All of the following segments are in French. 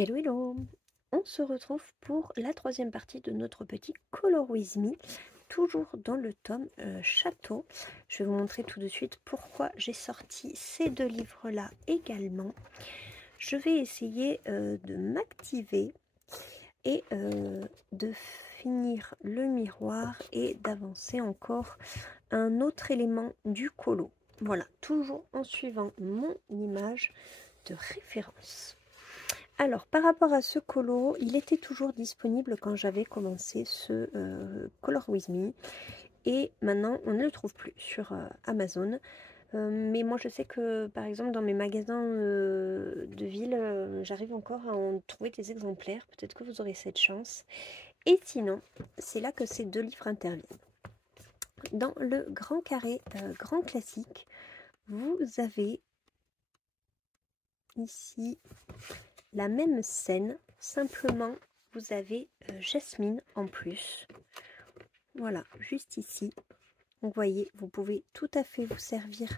Hello, hello! On se retrouve pour la troisième partie de notre petit Color With Me, toujours dans le tome Château. Je vais vous montrer tout de suite pourquoi j'ai sorti ces deux livres-là également. Je vais essayer de m'activer et de finir le miroir et d'avancer encore un autre élément du colo. Voilà, toujours en suivant mon image de référence. Alors, par rapport à ce colo, il était toujours disponible quand j'avais commencé ce Color With Me. Et maintenant, on ne le trouve plus sur Amazon. Mais moi, je sais que, par exemple, dans mes magasins de ville, j'arrive encore à en trouver des exemplaires. Peut-être que vous aurez cette chance. Et sinon, c'est là que ces deux livres interviennent. Dans le grand carré, grand classique, vous avez ici la même scène, simplement vous avez Jasmine en plus. Voilà, juste ici. Donc, vous voyez, vous pouvez tout à fait vous servir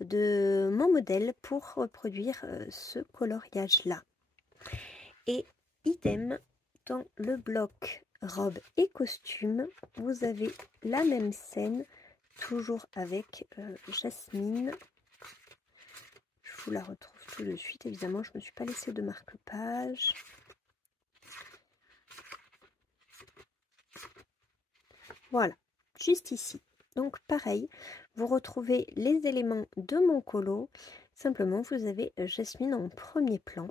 de mon modèle pour reproduire ce coloriage-là. Et idem, dans le bloc robe et costume, vous avez la même scène, toujours avec Jasmine. Je vous la retrouve tout de suite. Évidemment, je ne me suis pas laissé de marque-page. Voilà, juste ici. Donc pareil, vous retrouvez les éléments de mon colo. Simplement, vous avez Jasmine en premier plan.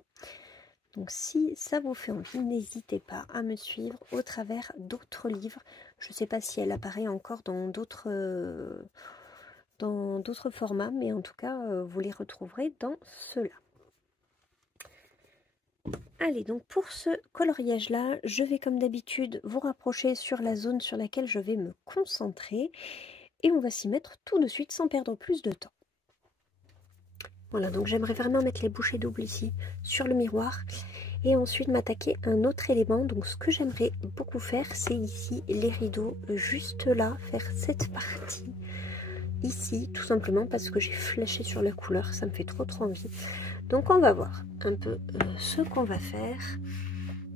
Donc si ça vous fait envie, n'hésitez pas à me suivre au travers d'autres livres. Je ne sais pas si elle apparaît encore dans d'autres formats, mais en tout cas, vous les retrouverez dans ceux-là. Allez, donc pour ce coloriage-là, je vais comme d'habitude vous rapprocher sur la zone sur laquelle je vais me concentrer. Et on va s'y mettre tout de suite sans perdre plus de temps. Voilà, donc j'aimerais vraiment mettre les bouchées doubles ici sur le miroir. Et ensuite m'attaquer à un autre élément. Donc ce que j'aimerais beaucoup faire, c'est ici les rideaux, juste là, faire cette partie. Ici, tout simplement parce que j'ai flashé sur la couleur, ça me fait trop envie. Donc on va voir un peu ce qu'on va faire.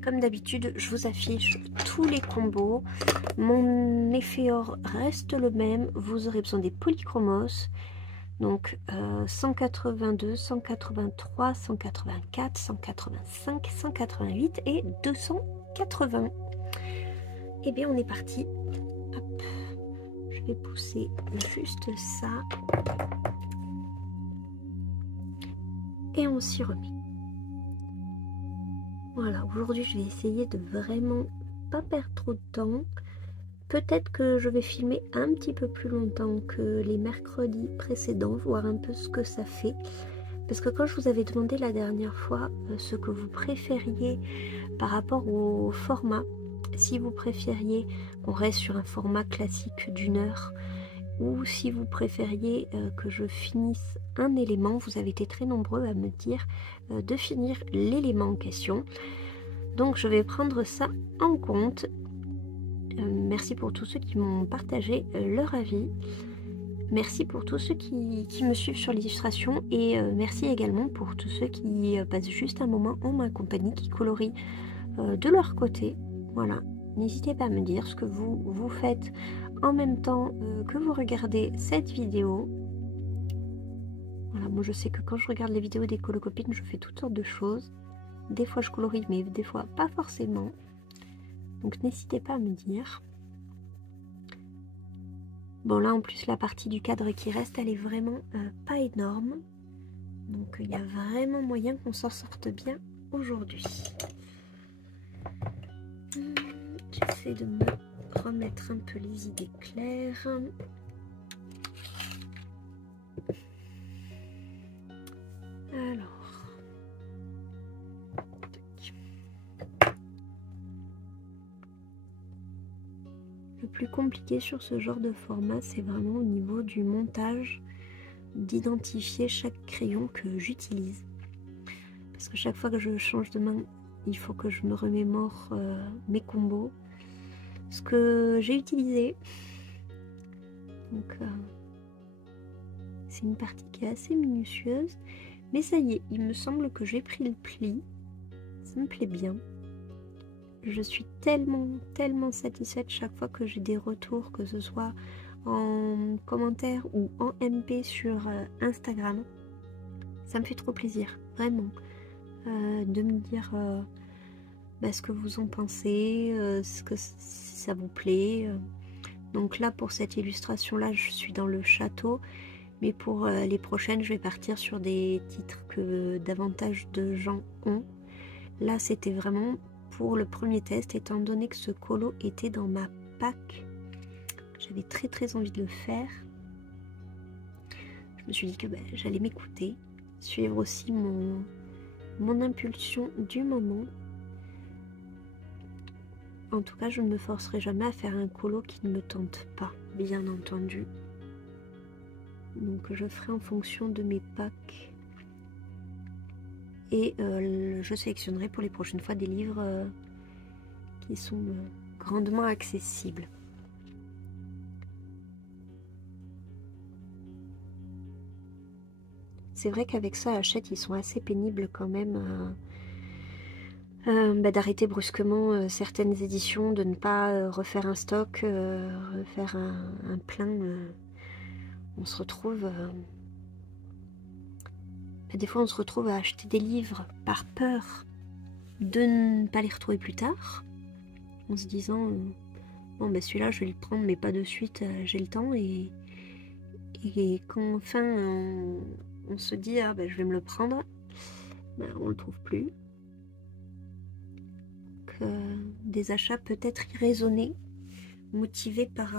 Comme d'habitude, je vous affiche tous les combos. Mon effet or reste le même. Vous aurez besoin des polychromos. Donc 182, 183, 184, 185, 188 et 280. Et bien on est parti. Hop. Je vais pousser juste ça. Et on s'y remet. Voilà, aujourd'hui je vais essayer de vraiment pas perdre trop de temps. Peut-être que je vais filmer un petit peu plus longtemps que les mercredis précédents, voir un peu ce que ça fait. Parce que quand je vous avais demandé la dernière fois ce que vous préfériez par rapport au format, si vous préfériez qu'on reste sur un format classique d'1 heure, ou si vous préfériez que je finisse un élément, vous avez été très nombreux à me dire de finir l'élément en question. Donc je vais prendre ça en compte. Merci pour tous ceux qui m'ont partagé leur avis. Merci pour tous ceux qui me suivent sur l'illustration. Et merci également pour tous ceux qui passent juste un moment en ma compagnie, qui colorient de leur côté. Voilà, n'hésitez pas à me dire ce que vous faites en même temps que vous regardez cette vidéo. Voilà, moi je sais que quand je regarde les vidéos des colocopines, je fais toutes sortes de choses. Des fois je colorie, mais des fois pas forcément. Donc n'hésitez pas à me dire. Bon là en plus la partie du cadre qui reste, elle est vraiment pas énorme. Donc il y a vraiment moyen qu'on s'en sorte bien aujourd'hui. J'essaie de me remettre un peu les idées claires. Alors. Le plus compliqué sur ce genre de format, c'est vraiment au niveau du montage, d'identifier chaque crayon que j'utilise. Parce que chaque fois que je change de main, il faut que je me remémore mes combos, ce que j'ai utilisé. Donc c'est une partie qui est assez minutieuse. Mais ça y est, il me semble que j'ai pris le pli. Ça me plaît bien. Je suis tellement satisfaite chaque fois que j'ai des retours, que ce soit en commentaire ou en MP sur Instagram. Ça me fait trop plaisir, vraiment, de me dire ce que vous en pensez, si ça vous plaît. Donc là, pour cette illustration-là, je suis dans le château, mais pour les prochaines, je vais partir sur des titres que davantage de gens ont. Là, c'était vraiment pour le premier test, étant donné que ce colo était dans ma pack. J'avais très envie de le faire. Je me suis dit que j'allais m'écouter, suivre aussi mon impulsion du moment. En tout cas, je ne me forcerai jamais à faire un colo qui ne me tente pas, bien entendu. Donc je ferai en fonction de mes packs. Et je sélectionnerai pour les prochaines fois des livres qui sont grandement accessibles. C'est vrai qu'avec ça, Hachette, ils sont assez pénibles quand même d'arrêter brusquement certaines éditions, de ne pas refaire un stock, refaire un plein. On se retrouve... des fois, on se retrouve à acheter des livres par peur de ne pas les retrouver plus tard, en se disant bon celui-là je vais le prendre mais pas de suite, j'ai le temps, et quand enfin on se dit je vais me le prendre, on le trouve plus. Que des achats peut-être irraisonnés, motivés par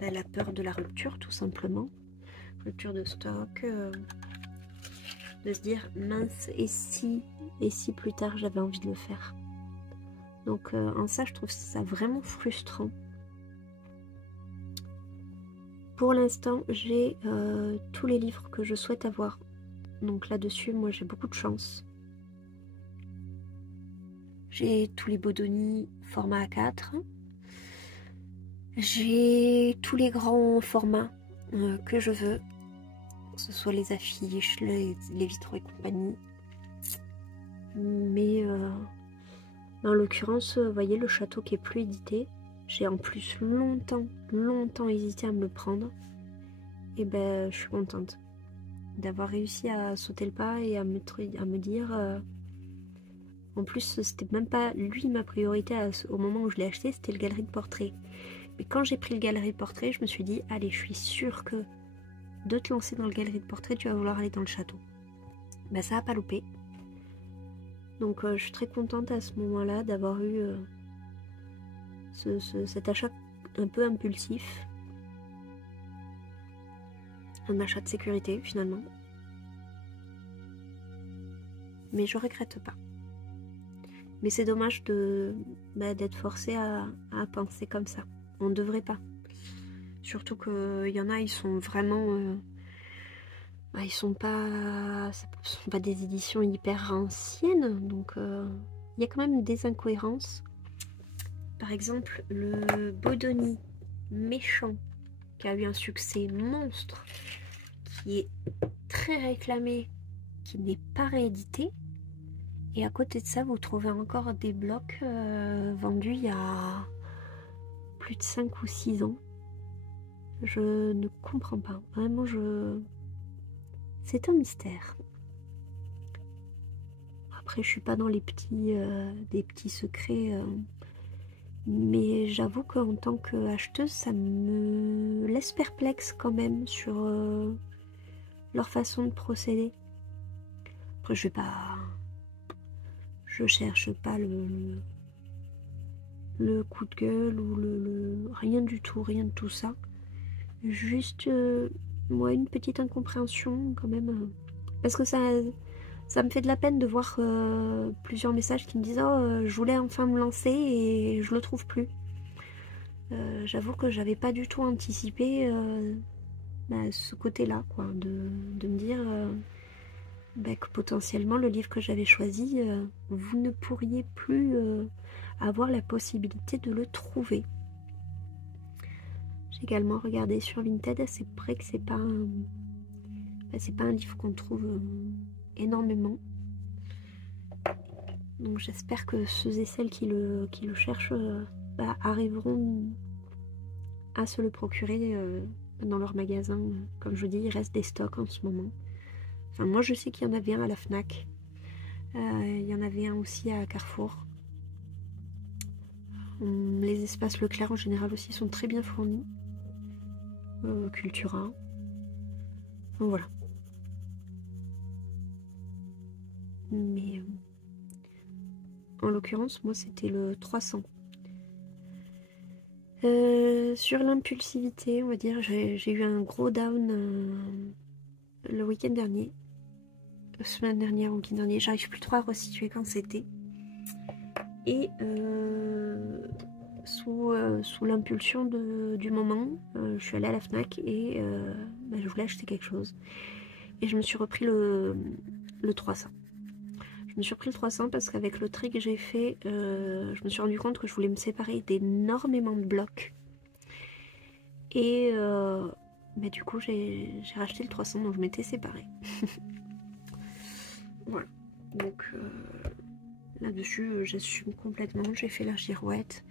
la peur de la rupture, tout simplement, rupture de stock, de se dire mince, et si plus tard j'avais envie de le faire. Donc en ça, je trouve ça vraiment frustrant. Pour l'instant, j'ai tous les livres que je souhaite avoir. Donc là-dessus, moi j'ai beaucoup de chance. J'ai tous les Bodoni format A4. J'ai tous les grands formats que je veux. Que ce soit les affiches, les vitraux et compagnie. Mais en l'occurrence, vous voyez le château qui est plus édité. J'ai en plus longtemps hésité à me le prendre. Et je suis contente d'avoir réussi à sauter le pas et à me dire... en plus, c'était même pas lui ma priorité au moment où je l'ai acheté, c'était le galerie de portrait. Mais quand j'ai pris le galerie de portrait, je me suis dit, allez, je suis sûre que de te lancer dans le galerie de portrait, tu vas vouloir aller dans le château. Ça n'a pas loupé. Donc je suis très contente à ce moment-là d'avoir eu cet achat un peu impulsif. Un achat de sécurité finalement. Mais je regrette pas. Mais c'est dommage d'être forcé à penser comme ça. On ne devrait pas. Surtout qu'il y en a, ils sont vraiment... ils sont pas des éditions hyper anciennes. Donc il y a quand même des incohérences. Par exemple, le Bodoni méchant, qui a eu un succès monstre, qui est très réclamé, qui n'est pas réédité. Et à côté de ça, vous trouvez encore des blocs vendus il y a plus de 5 ou 6 ans. Je ne comprends pas. Vraiment, c'est un mystère. Après, je suis pas dans les petits secrets. Mais j'avoue qu'en tant qu'acheteuse, ça me laisse perplexe quand même sur leur façon de procéder. Après, je cherche pas le coup de gueule ou rien du tout, rien de tout ça. Juste moi une petite incompréhension quand même, parce que ça me fait de la peine de voir plusieurs messages qui me disent je voulais enfin me lancer et je le trouve plus. J'avoue que j'avais pas du tout anticipé ce côté là quoi, de me dire que potentiellement le livre que j'avais choisi, vous ne pourriez plus avoir la possibilité de le trouver. J'ai également regardé sur Vinted, c'est vrai que c'est pas un livre qu'on trouve énormément. Donc j'espère que ceux et celles qui le cherchent arriveront à se le procurer dans leur magasin. Comme je vous dis, il reste des stocks en ce moment. Enfin, moi je sais qu'il y en avait un à la Fnac. Il y en avait un aussi à Carrefour. Les espaces Leclerc en général aussi sont très bien fournis. Cultura. Donc voilà. Mais en l'occurrence, moi c'était le 300. Sur l'impulsivité, on va dire, j'ai eu un gros down le week-end dernier. Semaine dernière, week-end dernier, j'arrive plus trop à resituer quand c'était. Et sous l'impulsion du moment, je suis allée à la Fnac et je voulais acheter quelque chose. Et je me suis repris le 300. Je me suis repris le 300 parce qu'avec le tri que j'ai fait, je me suis rendu compte que je voulais me séparer d'énormément de blocs. Et du coup, j'ai racheté le 300 dont je m'étais séparée. Voilà. Donc là-dessus, j'assume complètement. J'ai fait la girouette.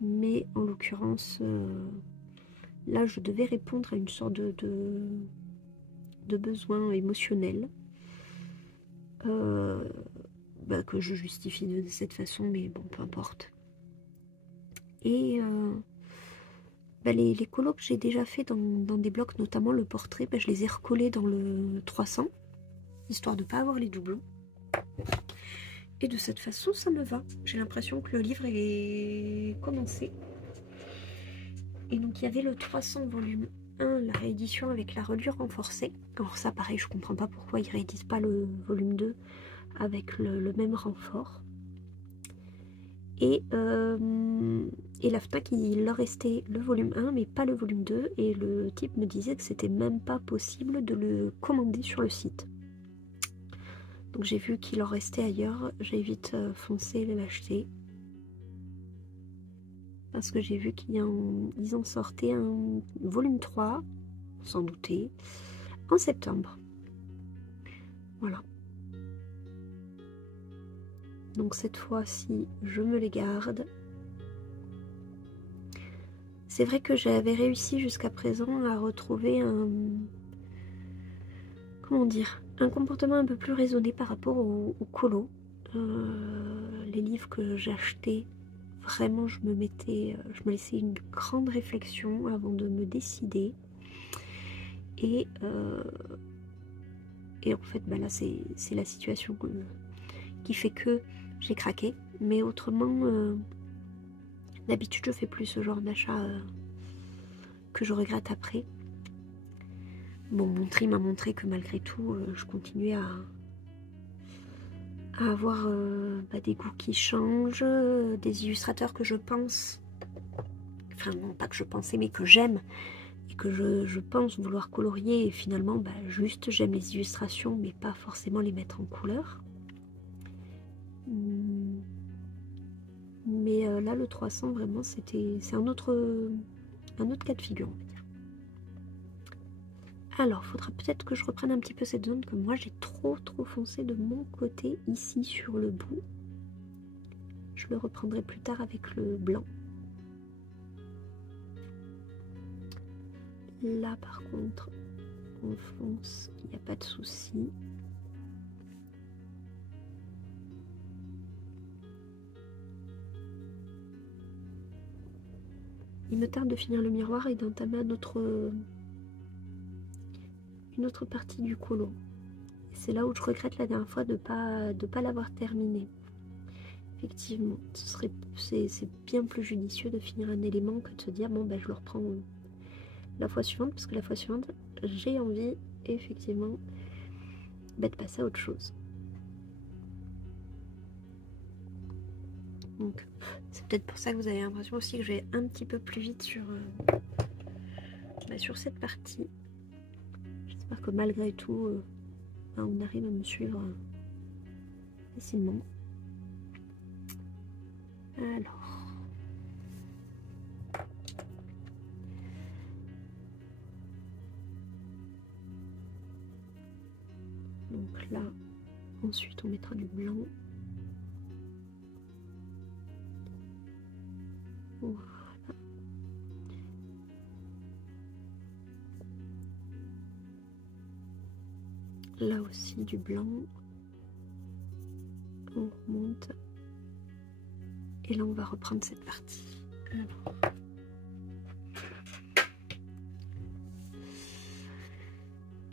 Mais en l'occurrence, là, je devais répondre à une sorte de besoin émotionnel. Que je justifie de cette façon, mais bon, peu importe. Et les colos que j'ai déjà fait dans des blocs, notamment le portrait, je les ai recollés dans le 300, histoire de ne pas avoir les doublons. Et de cette façon, ça me va. J'ai l'impression que le livre est commencé. Et donc, il y avait le 300 volume 1, la réédition avec la reliure renforcée. Alors ça, pareil, je comprends pas pourquoi ils rééditent pas le volume 2 avec le même renfort. Et la Fnac, il leur restait le volume 1, mais pas le volume 2. Et le type me disait que c'était même pas possible de le commander sur le site. Donc j'ai vu qu'il en restait ailleurs. J'ai vite foncé l'acheter. Parce que j'ai vu qu'ils en sortaient un volume 3, sans douter, en septembre. Voilà. Donc cette fois-ci, je me les garde. C'est vrai que j'avais réussi jusqu'à présent à retrouver un comportement un peu plus raisonné par rapport au colo. Les livres que j'achetais, vraiment je me laissais une grande réflexion avant de me décider. Et en fait, là c'est la situation qui fait que j'ai craqué. Mais autrement, d'habitude je fais plus ce genre d'achat que je regrette après. Bon, mon tri m'a montré que malgré tout, je continuais à avoir des goûts qui changent, des illustrateurs que je pense, enfin non pas que je pensais, mais que j'aime et que je pense vouloir colorier, et finalement juste j'aime les illustrations mais pas forcément les mettre en couleur. Mais là le 300 vraiment c'est un autre cas de figure, on va dire. Alors, faudra peut-être que je reprenne un petit peu cette zone, que moi j'ai trop foncé de mon côté, ici sur le bout. Je le reprendrai plus tard avec le blanc. Là par contre, on fonce, il n'y a pas de souci. Il me tarde de finir le miroir et d'entamer une autre partie du colo. C'est là où je regrette la dernière fois de pas l'avoir terminé. Effectivement, c'est bien plus judicieux de finir un élément que de se dire bon je le reprends la fois suivante, parce que la fois suivante j'ai envie effectivement de passer à autre chose. Donc c'est peut-être pour ça que vous avez l'impression aussi que je vais un petit peu plus vite sur cette partie. J'espère que malgré tout on arrive à me suivre facilement. Alors, donc là ensuite on mettra du blanc. Voilà. Là aussi du blanc. On remonte. Et là on va reprendre cette partie. Alors.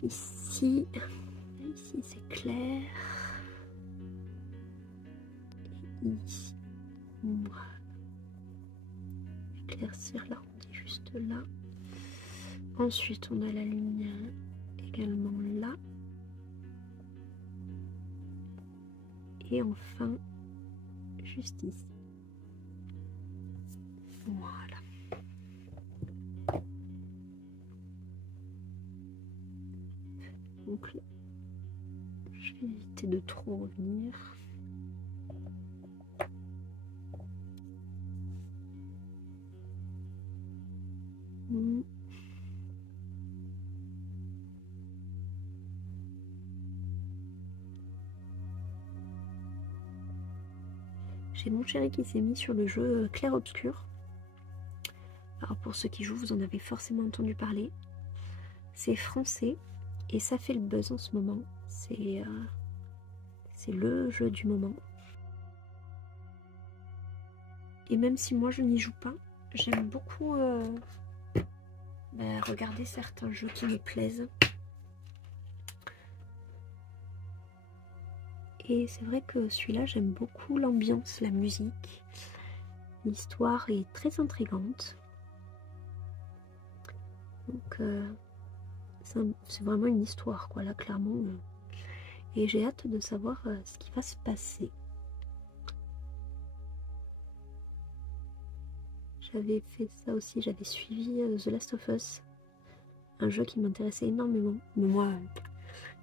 Ici c'est clair. Et ici, voilà. Éclaircir l'arrondi juste là. Ensuite, on a la lumière également là. Et enfin, juste ici. Voilà. Donc là, je vais éviter de trop revenir. J'ai mon chéri qui s'est mis sur le jeu clair-obscur. Alors pour ceux qui jouent, vous en avez forcément entendu parler. C'est français et ça fait le buzz en ce moment. C'est le jeu du moment. Et même si moi je n'y joue pas, j'aime beaucoup regarder certains jeux qui me plaisent. Et c'est vrai que celui-là, j'aime beaucoup l'ambiance, la musique. L'histoire est très intrigante. Donc c'est vraiment une histoire, quoi, là, clairement. Et j'ai hâte de savoir ce qui va se passer. J'avais fait ça aussi, j'avais suivi The Last of Us. Un jeu qui m'intéressait énormément. Mais moi,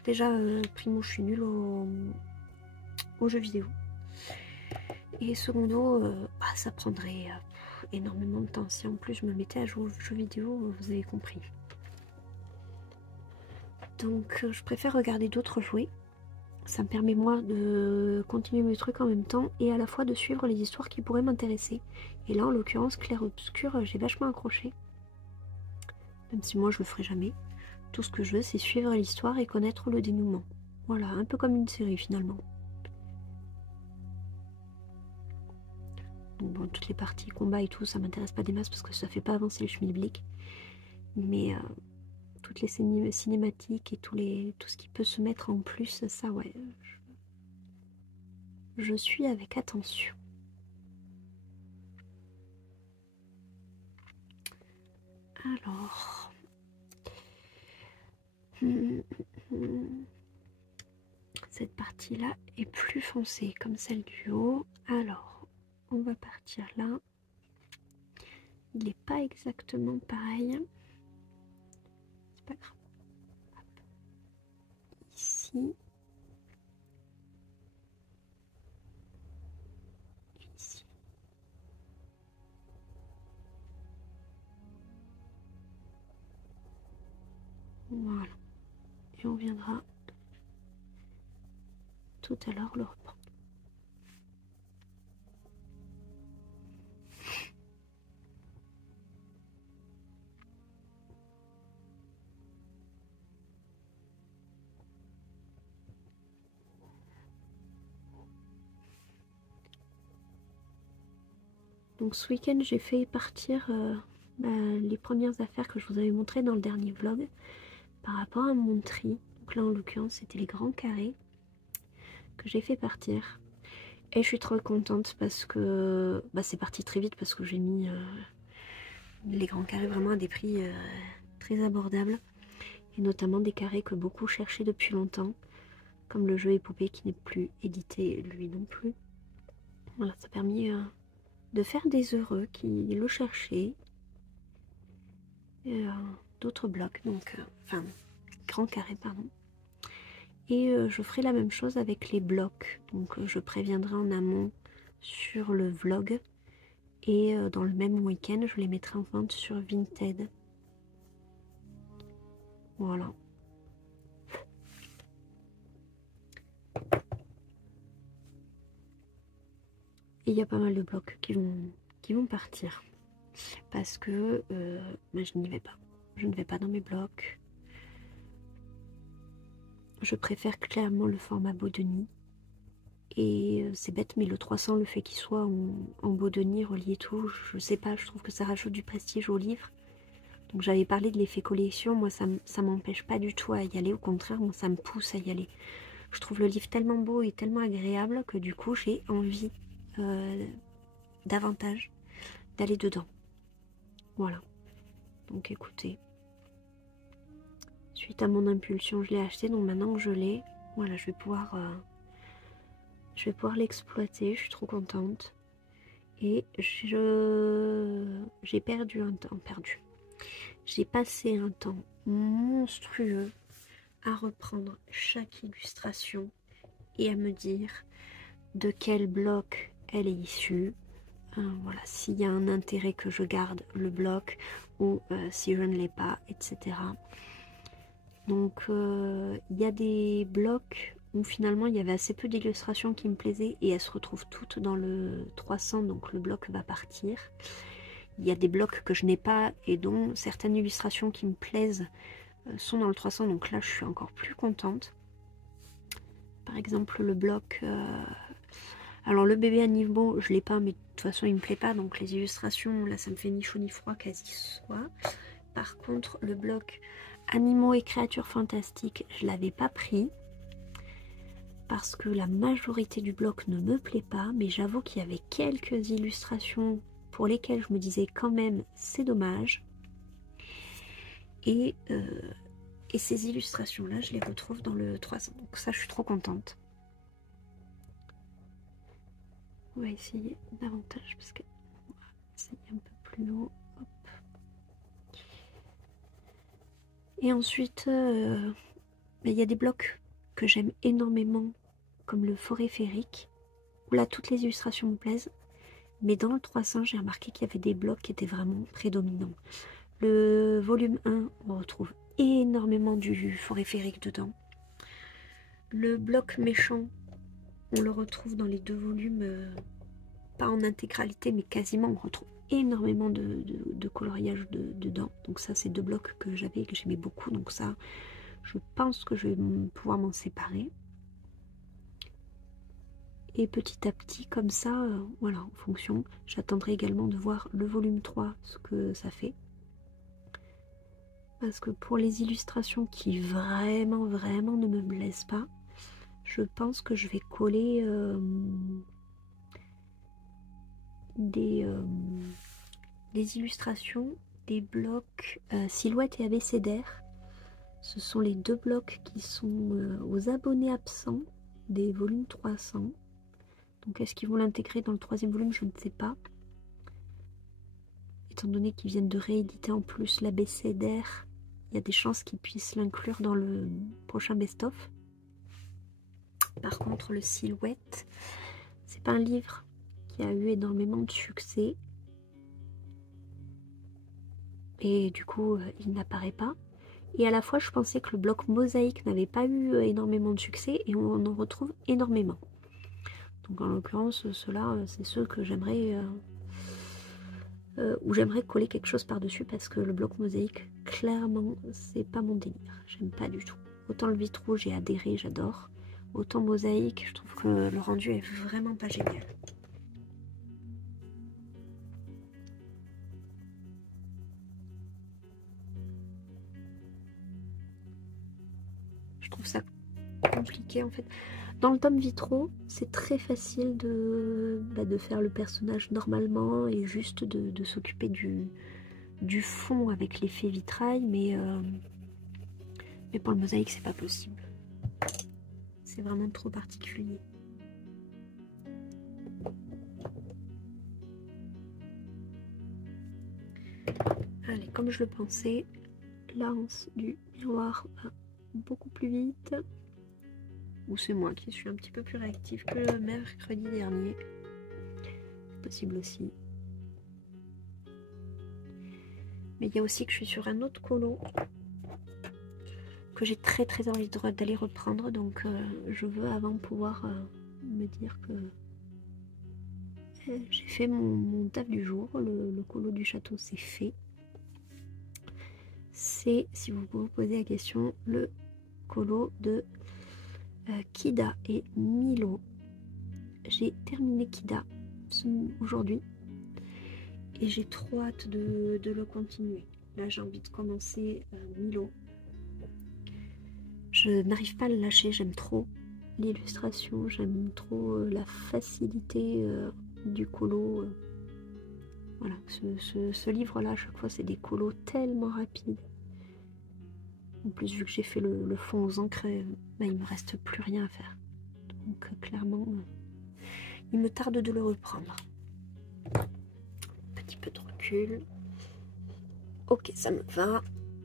déjà, primo, je suis nulle aux jeux vidéo. Et secondo, ça prendrait énormément de temps. Si en plus je me mettais à jouer aux jeux vidéo, vous avez compris. Donc je préfère regarder d'autres jouer. Ça me permet moi de continuer mes trucs en même temps et à la fois de suivre les histoires qui pourraient m'intéresser. Et là en l'occurrence clair-obscur, j'ai vachement accroché. Même si moi je le ferai jamais. Tout ce que je veux c'est suivre l'histoire et connaître le dénouement. Voilà, un peu comme une série finalement. Donc bon, toutes les parties combat et tout, ça m'intéresse pas des masses parce que ça fait pas avancer le schmilblick. Mais toutes les cinématiques et tout ce qui peut se mettre en plus, ça ouais, je suis avec attention. Alors, cette partie-là est plus foncée comme celle du haut. Alors, on va partir là. Il n'est pas exactement pareil. C'est pas grave. Hop. Ici. Et ici. Voilà. Et on viendra tout à l'heure le reprendre. Donc ce week-end j'ai fait partir les premières affaires que je vous avais montrées dans le dernier vlog par rapport à mon tri. Donc là en l'occurrence c'était les grands carrés que j'ai fait partir. Et je suis trop contente parce que c'est parti très vite parce que j'ai mis les grands carrés vraiment à des prix très abordables. Et notamment des carrés que beaucoup cherchaient depuis longtemps. Comme le jeu Épopée qui n'est plus édité lui non plus. Voilà, ça a permis de faire des heureux qui le cherchaient. D'autres blocs, donc enfin grands carrés pardon. Et je ferai la même chose avec les blocs, donc je préviendrai en amont sur le vlog et dans le même week-end je les mettrai en vente sur Vinted. Voilà. Et il y a pas mal de blocs qui vont partir. parce que ben, je n'y vais pas. Je ne vais pas dans mes blocs. Je préfère clairement le format beau de Nid. Et c'est bête, mais le 300, le fait qu'il soit en beau de Nid, relié et tout, je sais pas, je trouve que ça rajoute du prestige au livre. Donc j'avais parlé de l'effet collection, moi ça m'empêche pas du tout à y aller, au contraire, moi ça me pousse à y aller. Je trouve le livre tellement beau et tellement agréable que du coup j'ai envie davantage d'aller dedans. Voilà. Donc écoutez, suite à mon impulsion, je l'ai acheté, donc maintenant que je l'ai, voilà, je vais pouvoir l'exploiter, je suis trop contente. Et j'ai perdu un temps, j'ai passé un temps monstrueux à reprendre chaque illustration et à me dire de quel bloc elle est issue. Voilà, s'il y a un intérêt que je garde le bloc ou si je ne l'ai pas, etc. Donc il y a des blocs où finalement il y avait assez peu d'illustrations qui me plaisaient et elles se retrouvent toutes dans le 300, donc le bloc va partir. Il y a des blocs que je n'ai pas et dont certaines illustrations qui me plaisent sont dans le 300, donc là je suis encore plus contente. Par exemple le bloc... alors le bébé animaux, je l'ai pas, mais de toute façon il me plaît pas, donc les illustrations, là ça me fait ni chaud ni froid qu'elles y soient. Par contre le bloc animaux et créatures fantastiques, je l'avais pas pris parce que la majorité du bloc ne me plaît pas, mais j'avoue qu'il y avait quelques illustrations pour lesquelles je me disais quand même c'est dommage. Et ces illustrations là je les retrouve dans le 300, donc ça je suis trop contente. On va essayer davantage parce que c'est un peu plus haut. Hop. Et ensuite il y a des blocs que j'aime énormément comme le forêt féerique où là toutes les illustrations me plaisent, mais dans le 300 j'ai remarqué qu'il y avait des blocs qui étaient vraiment prédominants. Le volume 1, on retrouve énormément du forêt féerique dedans. Le bloc méchant, on le retrouve dans les deux volumes, pas en intégralité mais quasiment, on retrouve énormément de coloriage dedans. Donc ça c'est deux blocs que j'avais et que j'aimais beaucoup, donc ça je pense que je vais pouvoir m'en séparer. Et petit à petit comme ça, voilà, en fonction, j'attendrai également de voir le volume 3 ce que ça fait. Parce que pour les illustrations qui vraiment ne me plaisent pas, je pense que je vais coller des illustrations des blocs silhouettes et abécédaires. Ce sont les deux blocs qui sont aux abonnés absents des volumes 300. Donc est-ce qu'ils vont l'intégrer dans le troisième volume? Je ne sais pas. Étant donné qu'ils viennent de rééditer en plus l'abécédaire, il y a des chances qu'ils puissent l'inclure dans le prochain best-of. Par contre, le silhouette, c'est pas un livre qui a eu énormément de succès. Et du coup, il n'apparaît pas. Et à la fois, je pensais que le bloc mosaïque n'avait pas eu énormément de succès et on en retrouve énormément. Donc en l'occurrence, ceux-là, c'est ceux que j'aimerais... où j'aimerais coller quelque chose par-dessus parce que le bloc mosaïque, clairement, c'est pas mon délire. J'aime pas du tout. Autant le vitrou, j'ai adhéré, j'adore. Autant mosaïque, je trouve que le rendu est vraiment pas génial. Je trouve ça compliqué en fait. Dans le tome vitraux, c'est très facile de faire le personnage normalement et juste de s'occuper du fond avec l'effet vitrail, mais pour le mosaïque, c'est pas possible. C'est vraiment trop particulier. Allez, comme je le pensais, l'anse du miroir va beaucoup plus vite. Ou c'est moi qui suis un petit peu plus réactive que le mercredi dernier. C'est possible aussi. Mais il y a aussi que je suis sur un autre colo que j'ai très envie d'aller reprendre. Donc je veux avant pouvoir me dire que j'ai fait mon taf du jour. Le colo du château c'est fait. C'est, si vous vous posez la question, le colo de Kida et Milo. J'ai terminé Kida aujourd'hui et j'ai trop hâte de le continuer. Là j'ai envie de commencer Milo. Je n'arrive pas à le lâcher, j'aime trop l'illustration, j'aime trop la facilité du colo. Voilà, ce livre-là, à chaque fois, c'est des colos tellement rapides. En plus, vu que j'ai fait le fond aux encres, il me reste plus rien à faire. Donc, clairement, il me tarde de le reprendre. Petit peu de recul. Ok, ça me va.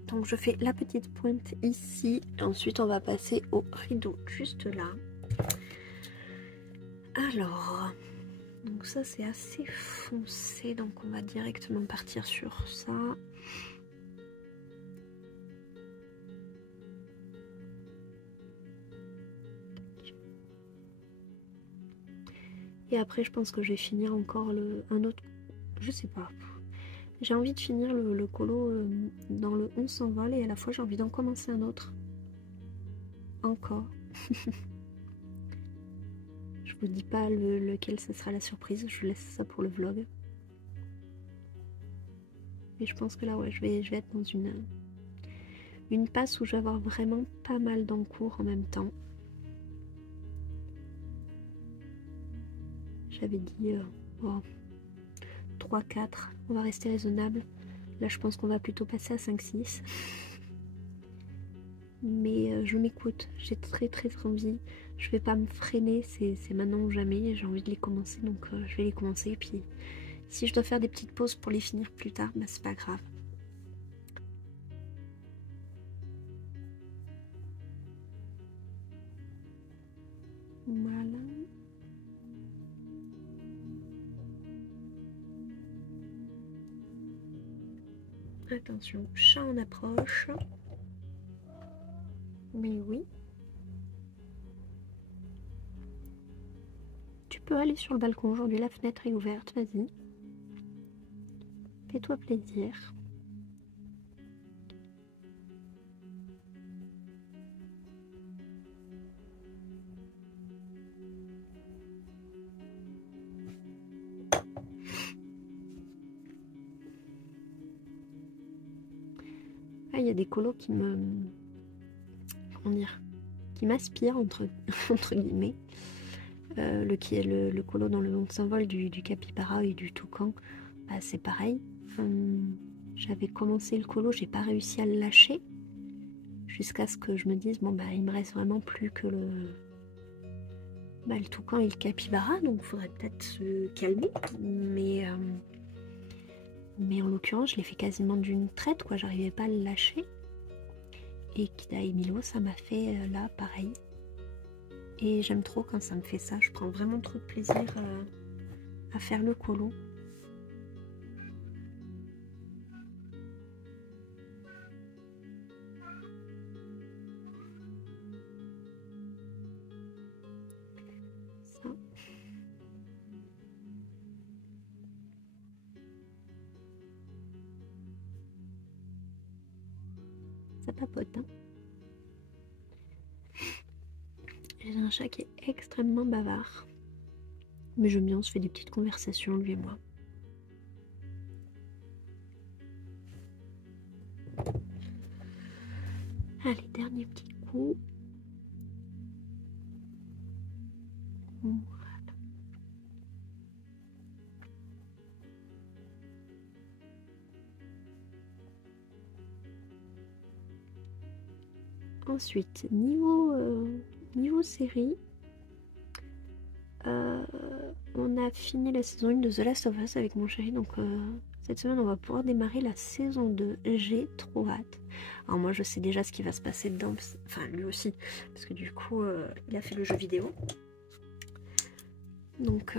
Donc je fais la petite pointe ici, et ensuite on va passer au rideau juste là. Alors, donc ça c'est assez foncé, donc on va directement partir sur ça. Et après je pense que je vais finir encore un autre, je sais pas. J'ai envie de finir le colo dans le On s'envole et à la fois j'ai envie d'en commencer un autre. Encore. Je vous dis pas lequel ce sera la surprise, je laisse ça pour le vlog. Et je pense que là ouais, je vais être dans une passe où je vais avoir vraiment pas mal d'encours en même temps. J'avais dit 3-4, on va rester raisonnable. Là je pense qu'on va plutôt passer à 5-6. Mais je m'écoute, j'ai très envie. Je vais pas me freiner, c'est maintenant ou jamais. J'ai envie de les commencer, donc je vais les commencer. Et puis si je dois faire des petites pauses pour les finir plus tard, bah, c'est pas grave. Voilà. Attention, chat en approche. Mais oui. Tu peux aller sur le balcon aujourd'hui, la fenêtre est ouverte, vas-y. Fais-toi plaisir. Ah, il y a des colos qui me... Comment dire, qui m'aspirent entre guillemets. Qui est le colo dans le monde symbole du capybara et du toucan, bah, c'est pareil. J'avais commencé le colo, j'ai pas réussi à le lâcher jusqu'à ce que je me dise bon bah il me reste vraiment plus que le toucan et le capybara, donc il faudrait peut-être se calmer. Mais en l'occurrence je l'ai fait quasiment d'une traite, quoi, j'arrivais pas à le lâcher. Et Kida et Milo, ça m'a fait là pareil. Et j'aime trop quand ça me fait ça, je prends vraiment trop de plaisir à faire le colo. Ça. Ça papote, hein. J'ai un chat qui est extrêmement bavard. Mais j'aime bien, on se fait des petites conversations, lui et moi. Allez, dernier petit coup. Voilà. Ensuite, niveau série, on a fini la saison 1 de The Last of Us avec mon chéri, donc cette semaine on va pouvoir démarrer la saison 2. J'ai trop hâte. Alors moi je sais déjà ce qui va se passer dedans, enfin lui aussi, parce que du coup il a fait le jeu vidéo. Donc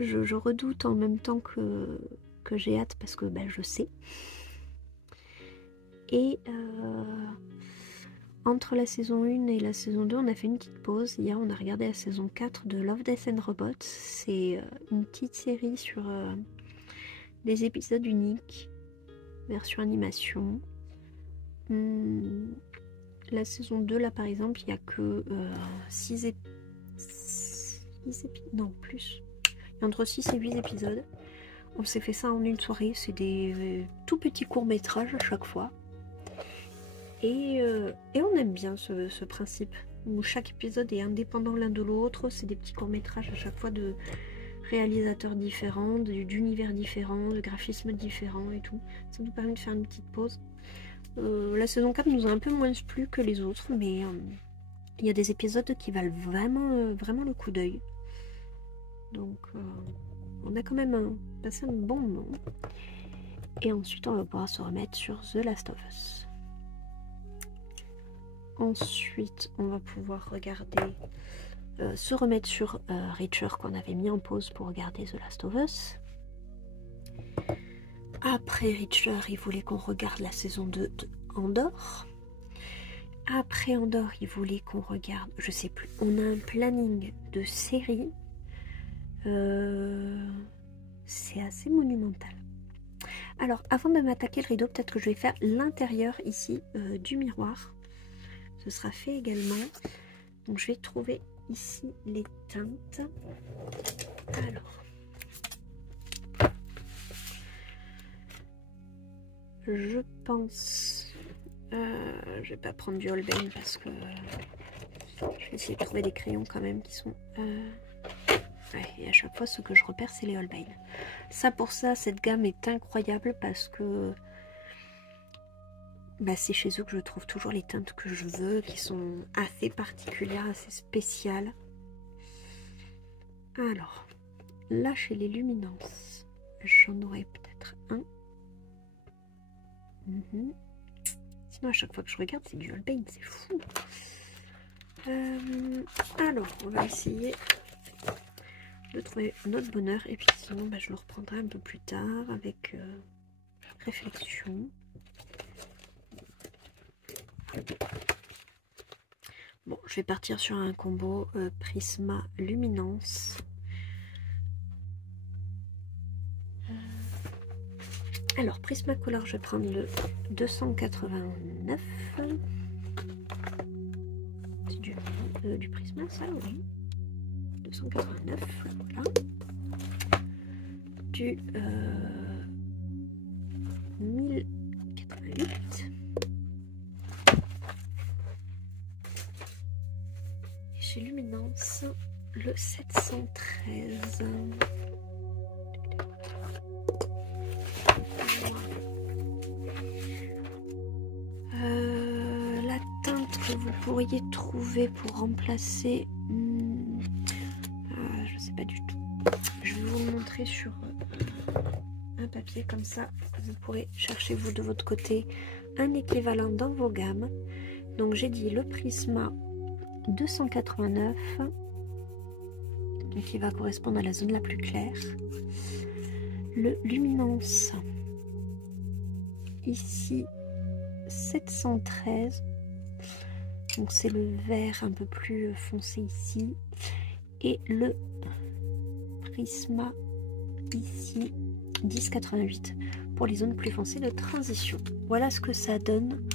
je redoute en même temps que j'ai hâte parce que je sais. Et Entre la saison 1 et la saison 2, on a fait une petite pause. Hier, on a regardé la saison 4 de Love, Death and Robots. C'est une petite série sur des épisodes uniques, version animation. La saison 2, là par exemple, il n'y a que 6 épisodes. Non, plus. Il y a entre 6 et 8 épisodes. On s'est fait ça en une soirée. C'est des tout petits courts-métrages à chaque fois. Et on aime bien ce principe où chaque épisode est indépendant l'un de l'autre. C'est des petits courts-métrages à chaque fois de réalisateurs différents, d'univers différents, de graphismes différents et tout. Ça nous permet de faire une petite pause. La saison 4 nous a un peu moins plu que les autres, mais il y a des épisodes qui valent vraiment, vraiment le coup d'œil. Donc on a quand même passé un bon moment. Et ensuite on va pouvoir se remettre sur The Last of Us. Ensuite on va pouvoir regarder, se remettre sur Reacher qu'on avait mis en pause pour regarder The Last of Us. Après Reacher, il voulait qu'on regarde la saison 2 de Andor. Après Andor, il voulait qu'on regarde, je sais plus, on a un planning de séries. C'est assez monumental. Alors, avant de m'attaquer le rideau, peut-être que je vais faire l'intérieur ici du miroir. Ce sera fait également. Donc, je vais trouver ici les teintes. Alors. Je pense... je vais pas prendre du Holbein parce que... je vais essayer de trouver des crayons quand même qui sont... Ouais, et à chaque fois, ce que je repère, c'est les Holbein. Ça, pour ça, cette gamme est incroyable parce que... Bah, c'est chez eux que je trouve toujours les teintes que je veux, qui sont assez particulières, assez spéciales. Alors, là, chez les Luminance, j'en aurais peut-être un. Sinon à chaque fois que je regarde c'est du Holbein, c'est fou. Alors on va essayer de trouver notre bonheur et puis sinon bah, je le reprendrai un peu plus tard avec réflexion. Bon, je vais partir sur un combo Prisma Luminance. Alors, Prismacolor, je vais prendre le 289. C'est du Prisma, ça, oui. 289, voilà. Du 1088. Et chez Luminance, le 713. La teinte que vous pourriez trouver pour remplacer, je sais pas du tout. Je vais vous le montrer sur un papier comme ça. Vous pourrez chercher vous de votre côté un équivalent dans vos gammes. Donc j'ai dit le Prisma 289, donc qui va correspondre à la zone la plus claire. Le Luminance ici 713, donc c'est le vert un peu plus foncé ici, et le Prisma ici 1088 pour les zones plus foncées de transition. Voilà ce que ça donne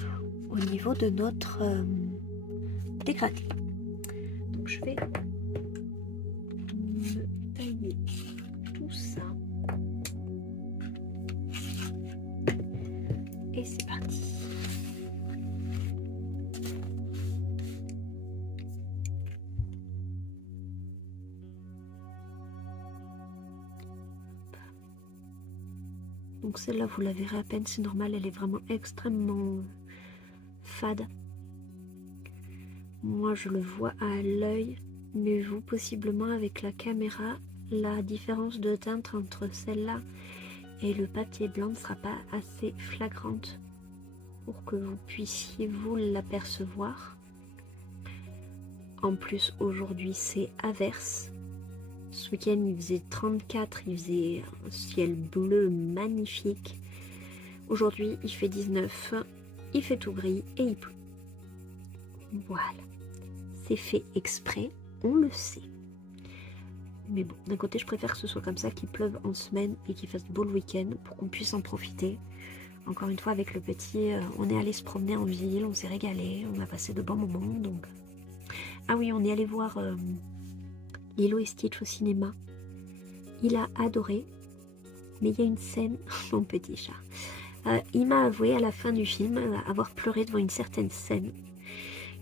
au niveau de notre dégradé. Donc je vais me tailler tout ça et c'est parti. Donc celle-là vous la verrez à peine, c'est normal, elle est vraiment extrêmement fade. Moi je le vois à l'œil, mais vous possiblement avec la caméra, la différence de teinte entre celle-là et le papier blanc ne sera pas assez flagrante pour que vous puissiez vous l'apercevoir. En plus aujourd'hui c'est averse. Ce week-end il faisait 34, il faisait un ciel bleu magnifique. Aujourd'hui il fait 19, il fait tout gris et il pleut. Voilà, c'est fait exprès, on le sait. Mais bon, d'un côté, je préfère que ce soit comme ça, qu'il pleuve en semaine et qu'il fasse beau le week-end pour qu'on puisse en profiter. Encore une fois, avec le petit, on est allé se promener en ville, on s'est régalé, on a passé de bons moments. Donc, ah oui, on est allé voir Lilo et Stitch au cinéma. Il a adoré, mais il y a une scène, mon petit chat. Il m'a avoué à la fin du film avoir pleuré devant une certaine scène.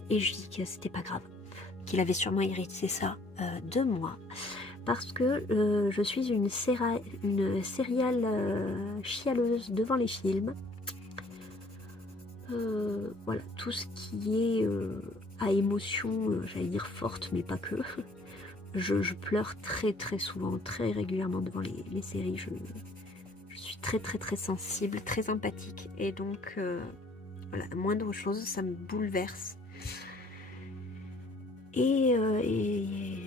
Et je dis que c'était pas grave, qu'il avait sûrement hérité ça de moi. Parce que je suis une céréale chialeuse devant les films. Voilà, tout ce qui est à émotion, j'allais dire forte, mais pas que. Je pleure très très souvent, très régulièrement devant les séries. Je suis très très très sensible, très empathique. Et donc, voilà, la moindre chose, ça me bouleverse. Et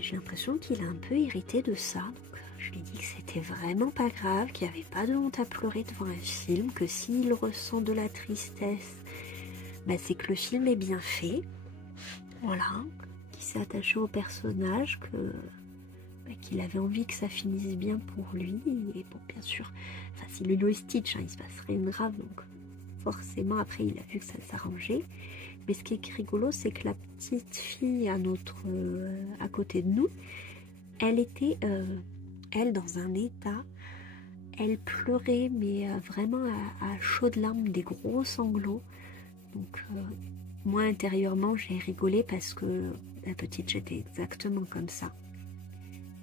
j'ai l'impression qu'il a un peu hérité de ça. Donc je lui ai dit que c'était vraiment pas grave, qu'il n'y avait pas de honte à pleurer devant un film, que s'il ressent de la tristesse, bah, c'est que le film est bien fait. Voilà, qu'il s'est attaché au personnage, qu'il avait envie que ça finisse bien pour lui. Et bon, bien sûr, enfin, si Lilo et Stitch, hein, il se passerait une grave, donc forcément après il a vu que ça s'arrangeait. Mais ce qui est rigolo, c'est que la petite fille à côté de nous, elle était, elle, dans un état, elle pleurait, mais vraiment à chaudes larmes, des gros sanglots. Donc, moi, intérieurement, j'ai rigolé parce que la petite, j'étais exactement comme ça.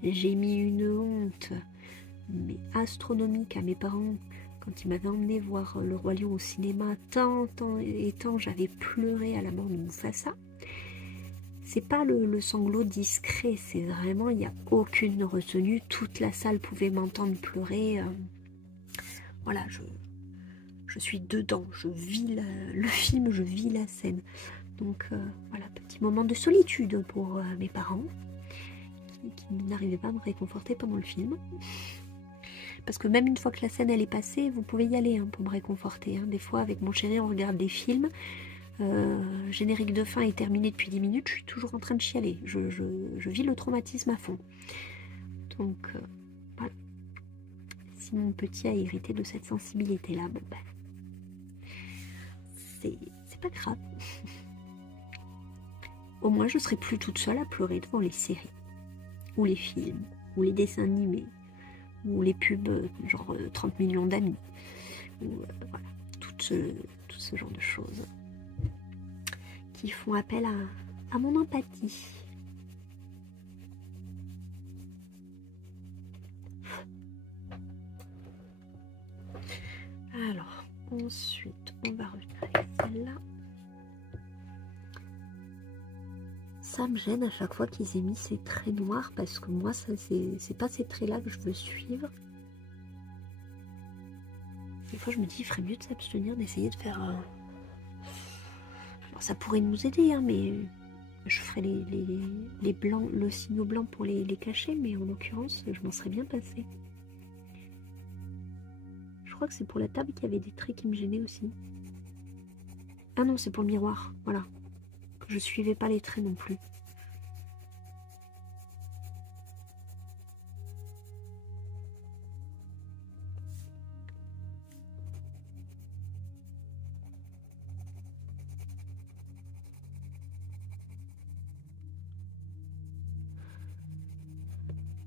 J'ai mis une honte, mais astronomique à mes parents. Quand il m'avait emmené voir Le Roi Lion au cinéma, tant j'avais pleuré à la mort de Mufasa. C'est pas le sanglot discret, c'est vraiment, il n'y a aucune retenue. Toute la salle pouvait m'entendre pleurer. Voilà, je suis dedans, je vis le film, je vis la scène. Donc voilà, petit moment de solitude pour mes parents qui n'arrivaient pas à me réconforter pendant le film. Parce que même une fois que la scène elle est passée, vous pouvez y aller hein, pour me réconforter. Hein. Des fois avec mon chéri on regarde des films, générique de fin est terminé depuis 10 minutes, je suis toujours en train de chialer. Je vis le traumatisme à fond. Donc voilà. Si mon petit a hérité de cette sensibilité là, bon ben, c'est pas grave. Au moins je serai plus toute seule à pleurer devant les séries, ou les films, ou les dessins animés, ou les pubs genre 30 millions d'amis, ou voilà, tout ce genre de choses qui font appel à mon empathie. Alors, ensuite, on va revenir avec celle-là. Ça me gêne à chaque fois qu'ils aient mis ces traits noirs parce que moi, c'est pas ces traits-là que je veux suivre. Des fois, je me dis, il ferait mieux de s'abstenir, d'essayer de faire... Alors, ça pourrait nous aider, hein, mais je ferais les blancs, le signaux blanc pour les cacher, mais en l'occurrence, je m'en serais bien passé. Je crois que c'est pour la table qu'il y avait des traits qui me gênaient aussi. Ah non, c'est pour le miroir, voilà. Je suivais pas les traits non plus.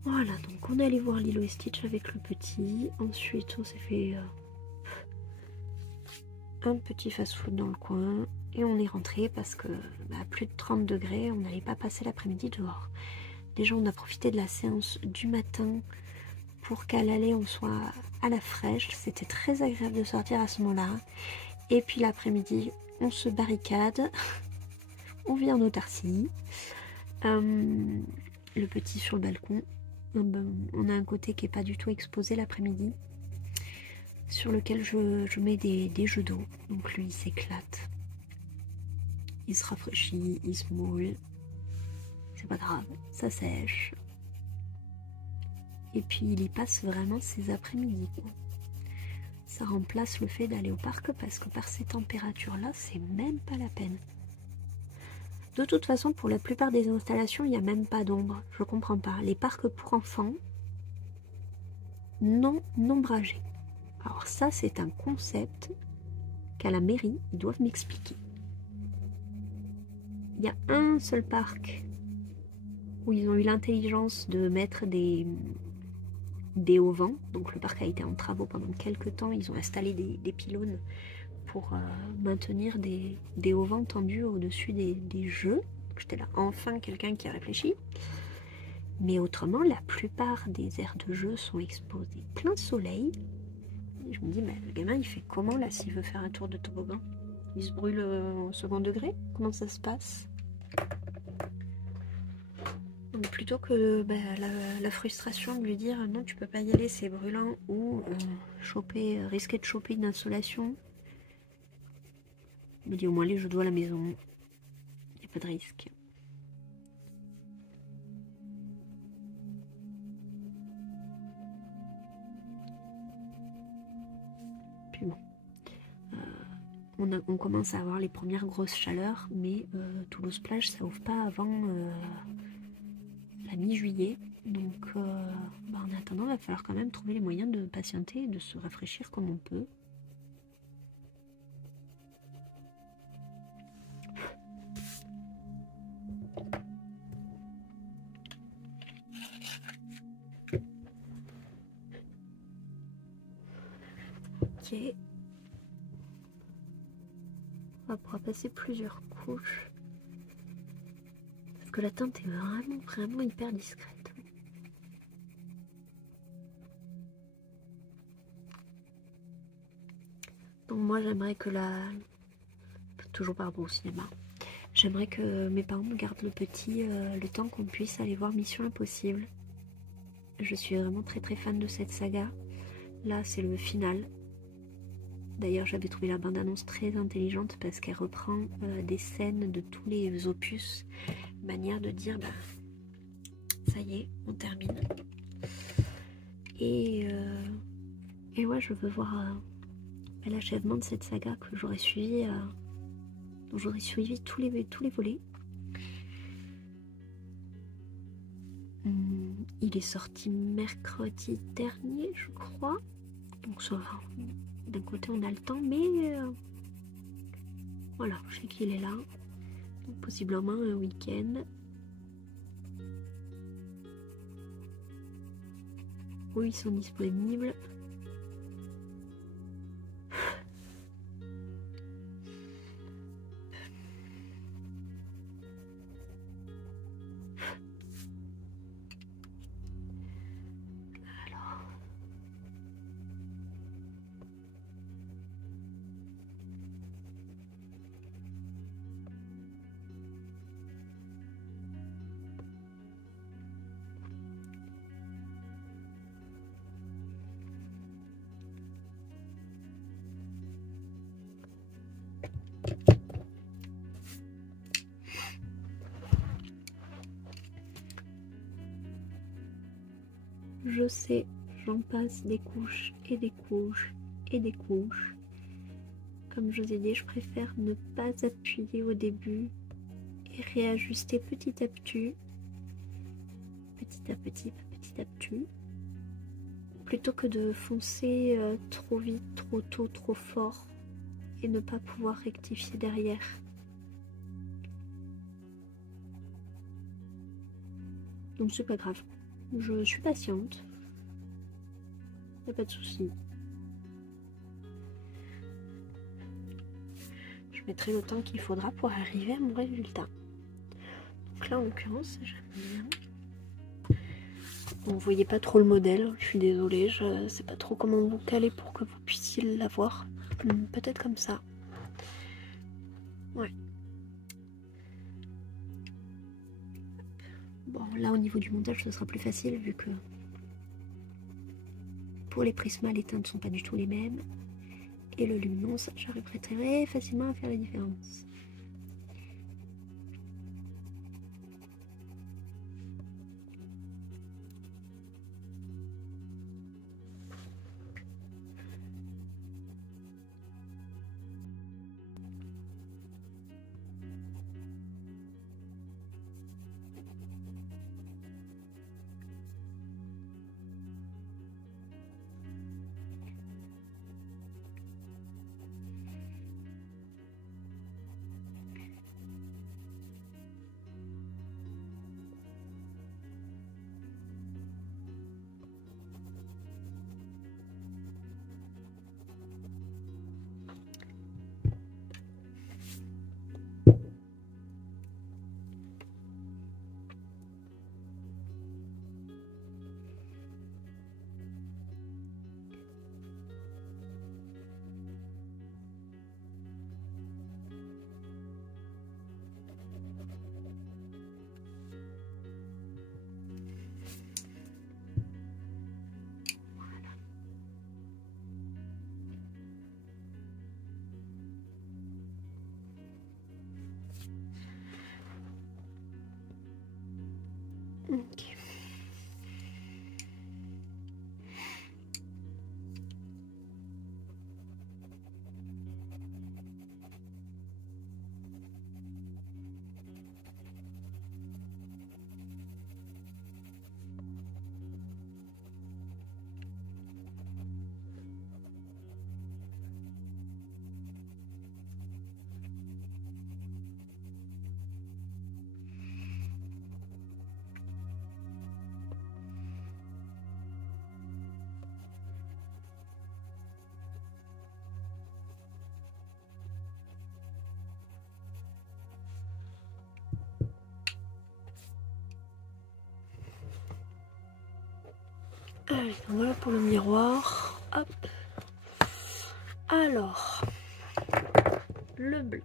Voilà, donc on est allé voir Lilo et Stitch avec le petit. Ensuite, on s'est fait un petit fast-food dans le coin. Et on est rentré parce que à plus de 30 degrés, on n'allait pas passer l'après-midi dehors. Déjà, on a profité de la séance du matin pour qu'à l'aller, on soit à la fraîche. C'était très agréable de sortir à ce moment-là. Et puis l'après-midi, on se barricade. On vient en autarcie. Le petit sur le balcon. On a un côté qui n'est pas du tout exposé l'après-midi, sur lequel je mets des jeux d'eau. Donc lui, il s'éclate. Il se rafraîchit, il se moule. C'est pas grave, ça sèche. Et puis il y passe vraiment ses après-midi. Ça remplace le fait d'aller au parc parce que par ces températures-là, c'est même pas la peine. De toute façon, pour la plupart des installations, il n'y a même pas d'ombre. Je comprends pas. Les parcs pour enfants, non ombragés. Alors ça, c'est un concept qu'à la mairie, ils doivent m'expliquer. Il y a un seul parc où ils ont eu l'intelligence de mettre des auvents. Donc le parc a été en travaux pendant quelques temps. Ils ont installé des pylônes pour maintenir des auvents tendus au-dessus des jeux. J'étais là, enfin quelqu'un qui a réfléchi. Mais autrement, la plupart des aires de jeu sont exposées plein soleil. Et je me dis, le gamin, il fait comment là s'il veut faire un tour de toboggan? Il se brûle au second degré? Comment ça se passe? Donc, plutôt que la frustration de lui dire non, tu peux pas y aller, c'est brûlant, ou risquer de choper une insolation, je me dis au moins les jeux d'eau à la maison, il n'y a pas de risque. Puis bon, on commence à avoir les premières grosses chaleurs, mais Toulouse-Plage, ça ouvre pas avant la mi-juillet. Donc en attendant, il va falloir quand même trouver les moyens de patienter et de se rafraîchir comme on peut. Ok. On va pouvoir passer plusieurs couches. Parce que la teinte est vraiment hyper discrète. Donc moi j'aimerais que toujours par rapport au cinéma, j'aimerais que mes parents me gardent le petit le temps qu'on puisse aller voir Mission Impossible. Je suis vraiment très fan de cette saga. Là c'est le final. D'ailleurs j'avais trouvé la bande-annonce très intelligente parce qu'elle reprend des scènes de tous les opus. Manière de dire ça y est, on termine. Et ouais, je veux voir l'achèvement de cette saga que j'aurais suivi, dont j'aurais suivi tous les volets. Il est sorti mercredi dernier, je crois. Donc ça va. D'un côté, on a le temps, mais voilà, je sais qu'il est là. Donc, possiblement un week-end. Où ils sont disponibles. Je sais, j'en passe des couches et des couches et des couches. Comme je vous ai dit, je préfère ne pas appuyer au début et réajuster petit à petit, plutôt que de foncer trop vite, trop tôt, trop fort et ne pas pouvoir rectifier derrière. Donc c'est pas grave. Je suis patiente. Y a pas de souci. Je mettrai le temps qu'il faudra pour arriver à mon résultat. Donc là en l'occurrence, j'aime bien. Bon, vous voyez pas trop le modèle, je suis désolée, je sais pas trop comment vous caler pour que vous puissiez l'avoir. Peut-être comme ça. Ouais. Bon, là au niveau du montage, ce sera plus facile vu que pour les prismas, les teintes ne sont pas du tout les mêmes. Et le luminance, j'arriverai très facilement à faire la différence. Allez, voilà pour le miroir. Hop. Alors, le blanc,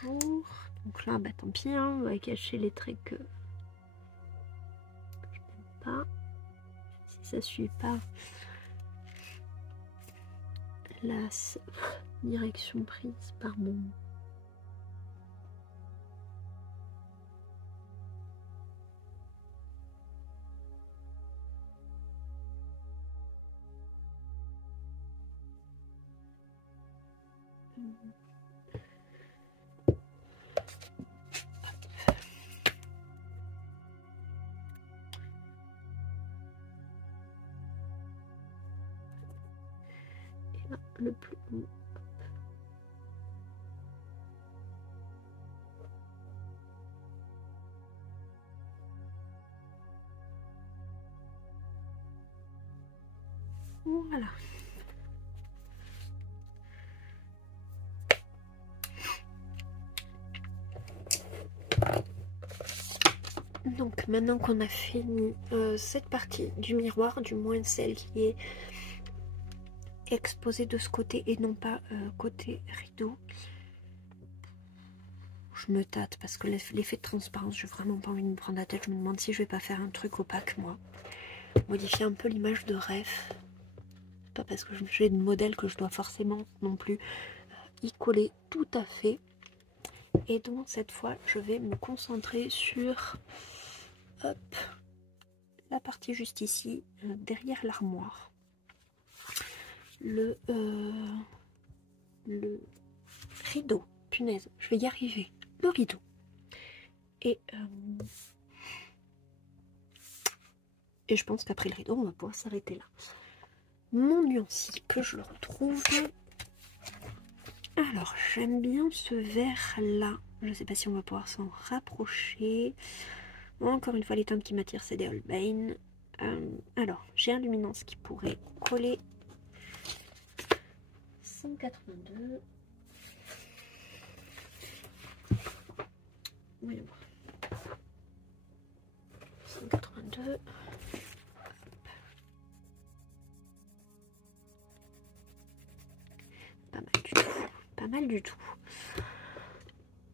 toujours. Donc là, bah, tant pis, hein, on va cacher les traits que je n'aime pas. Si ça ne suit pas la direction prise par mon... Et là, le plus haut. Voilà. Donc maintenant qu'on a fini cette partie du miroir, du moins celle qui est exposée de ce côté et non pas côté rideau, je me tâte parce que l'effet de transparence, j'ai vraiment pas envie de me prendre la tête. Je me demande si je vais pas faire un truc opaque moi, modifier un peu l'image de ref, pas parce que j'ai de modèle que je dois forcément non plus y coller tout à fait. Et donc cette fois je vais me concentrer sur hop, la partie juste ici, derrière l'armoire, le rideau, punaise, je vais y arriver, le rideau. Et je pense qu'après le rideau on va pouvoir s'arrêter là. Mon nuancier, que je le retrouve. Alors j'aime bien ce vert là, je ne sais pas si on va pouvoir s'en rapprocher. Encore une fois, les teintes qui m'attirent, c'est des Holbein. Alors, j'ai un luminance qui pourrait coller 182. Voyons voir. 182. Pas mal du tout. Pas mal du tout.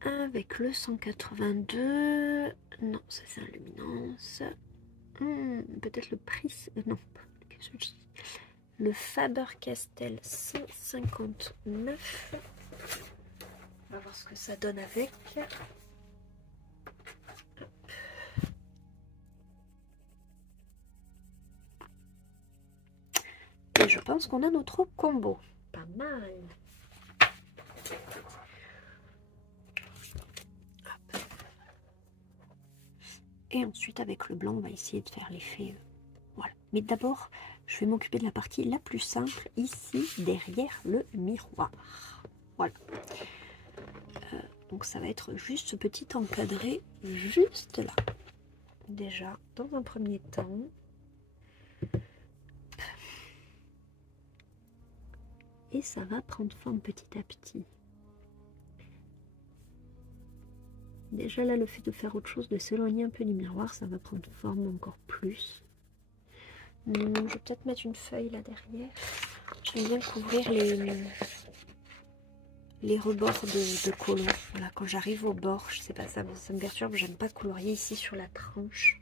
Avec le 182. Non, ça c'est un luminance. Peut-être le prix. Non, qu'est-ce que je dis? Le Faber-Castell 159. On va voir ce que ça donne avec. Et je pense qu'on a notre combo. Pas mal. Hop. Et ensuite avec le blanc, on va essayer de faire l'effet. Voilà. Mais d'abord, je vais m'occuper de la partie la plus simple, ici, derrière le miroir. Voilà. Donc ça va être juste ce petit encadré, juste là. Déjà, dans un premier temps. Et ça va prendre forme petit à petit. Déjà là, le fait de faire autre chose, de s'éloigner un peu du miroir, ça va prendre forme encore plus. Je vais peut-être mettre une feuille là derrière. J'aime bien couvrir les rebords de colon. Voilà, quand j'arrive au bord, je sais pas, ça me perturbe, j'aime pas colorier ici sur la tranche.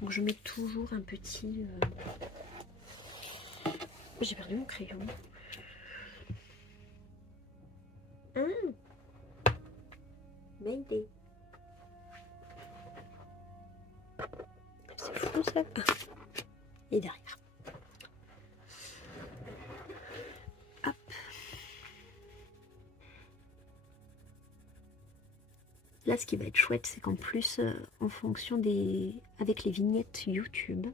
Donc je mets toujours un petit... J'ai perdu mon crayon. Mayday. C'est fou ça. Et derrière. Hop. Là, ce qui va être chouette, c'est qu'en plus, en fonction des... avec les vignettes YouTube,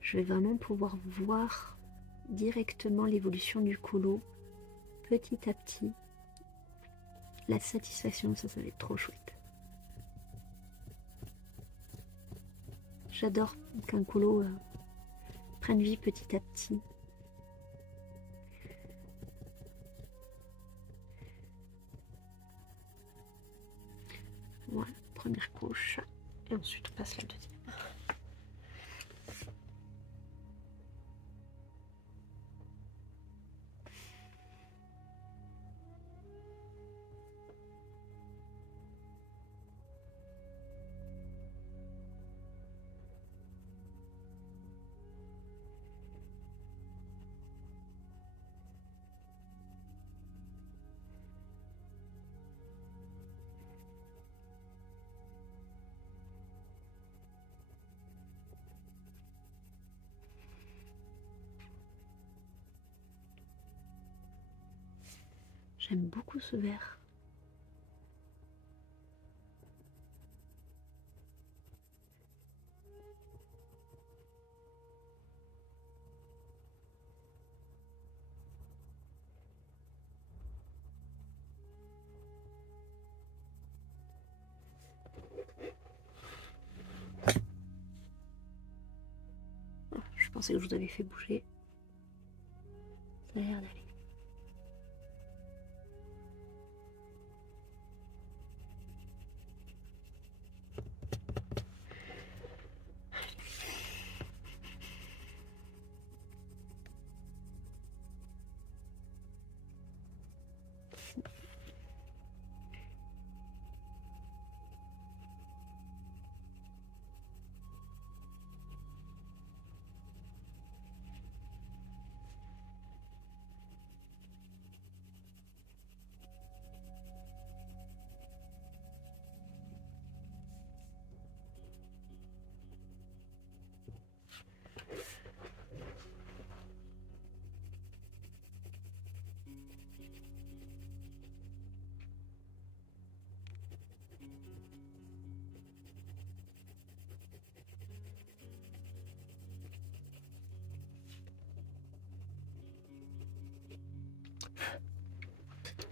je vais vraiment pouvoir voir directement l'évolution du colo petit à petit. La satisfaction, ça va être trop chouette. J'adore qu'un colo prenne vie petit à petit. Voilà, première couche. Et ensuite on passe la deuxième. J'aime beaucoup ce vert. Je pensais que je vous avais fait bouger. Ça a l'air d'aller.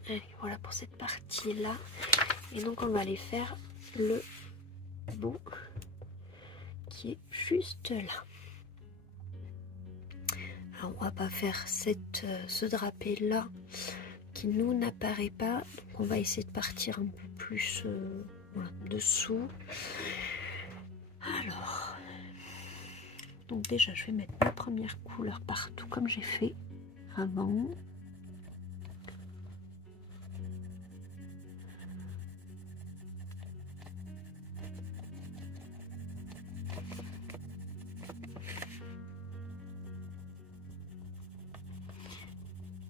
Allez, voilà pour cette partie là. Et donc on va aller faire le bout qui est juste là. Alors on va pas faire ce drapé là qui nous n'apparaît pas. Donc on va essayer de partir un peu plus voilà, dessous. Alors, donc déjà je vais mettre ma première couleur partout comme j'ai fait avant.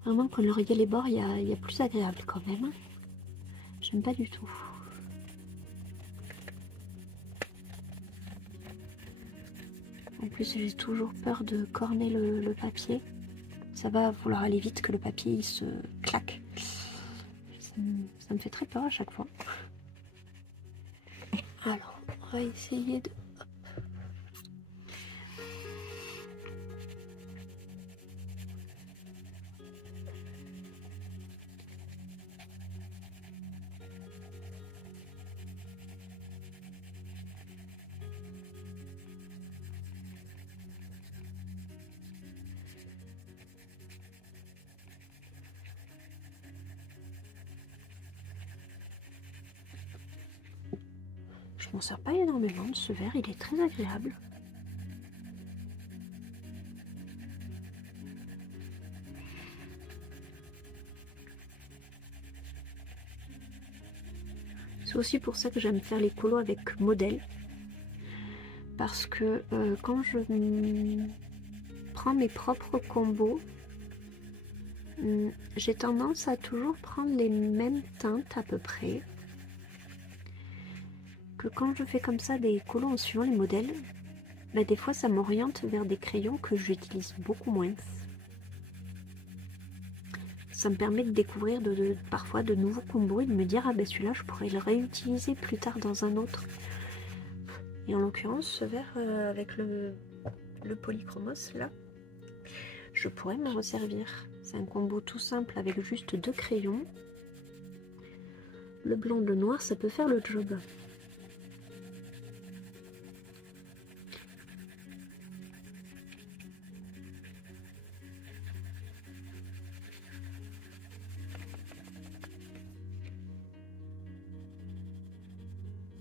Vraiment, colorier les bords, il y a plus agréable quand même. J'aime pas du tout. En plus, j'ai toujours peur de corner le papier. Ça va vouloir aller vite que le papier il se claque. Ça me fait très peur à chaque fois. Alors, on va essayer de... Je m'en sers pas énormément de ce vert, il est très agréable. C'est aussi pour ça que j'aime faire les colos avec modèle. Parce que quand je prends mes propres combos, j'ai tendance à toujours prendre les mêmes teintes à peu près. Que quand je fais comme ça des colos en suivant les modèles, bah des fois ça m'oriente vers des crayons que j'utilise beaucoup moins. Ça me permet de découvrir parfois de nouveaux combos et de me dire ah ben celui-là je pourrais le réutiliser plus tard dans un autre. Et en l'occurrence ce vert avec le polychromos là, je pourrais m'en resservir. C'est un combo tout simple avec juste 2 crayons. Le blanc, le noir, ça peut faire le job.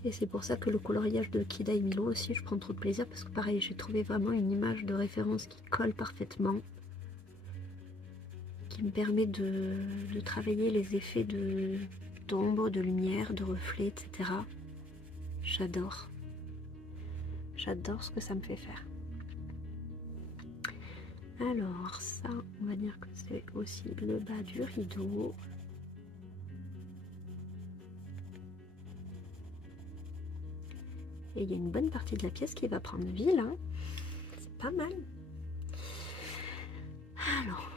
Et c'est pour ça que le coloriage de Kida et Milo aussi, je prends trop de plaisir parce que pareil, j'ai trouvé vraiment une image de référence qui colle parfaitement, qui me permet de travailler les effets d'ombre, de lumière, de reflets, etc. J'adore. J'adore ce que ça me fait faire. Alors ça, on va dire que c'est aussi le bas du rideau. Et il y a une bonne partie de la pièce qui va prendre vie là. C'est pas mal. Alors.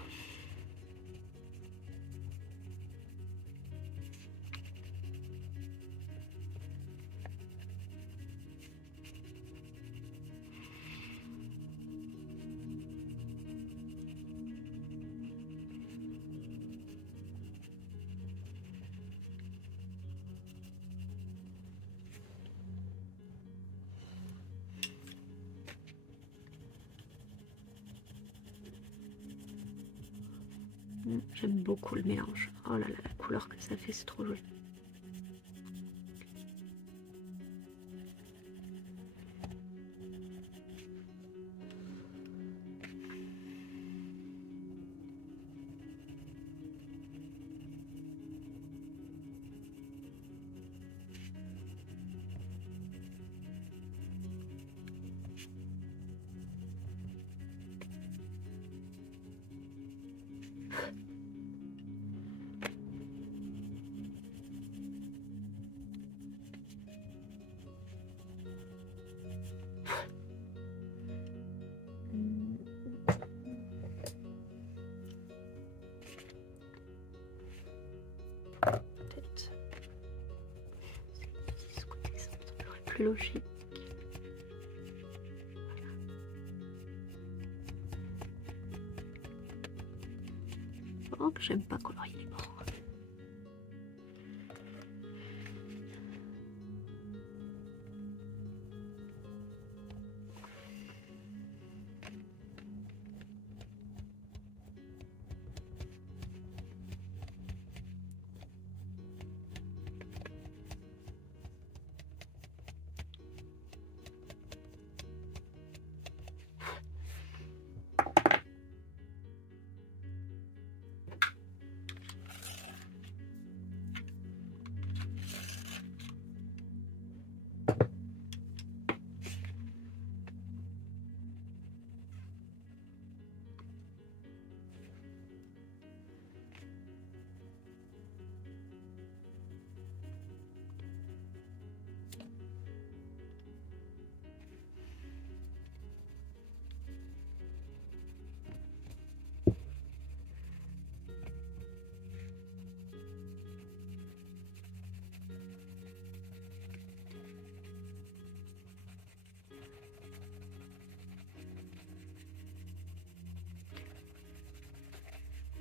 J'aime beaucoup le mélange. Oh là là, la couleur que ça fait, c'est trop joli. Peut-être ce côté, ça me semblerait plus logique. Oh, que j'aime pas colorier les bords.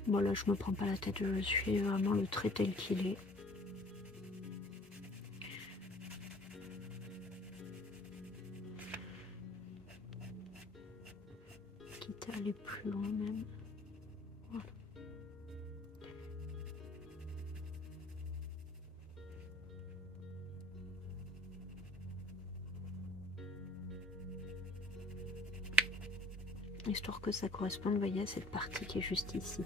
Bon là je me prends pas la tête, je suis vraiment le trait tel qu'il est. Quitte à aller plus loin même. Voilà. Histoire que ça corresponde, vous voyez, à cette partie qui est juste ici.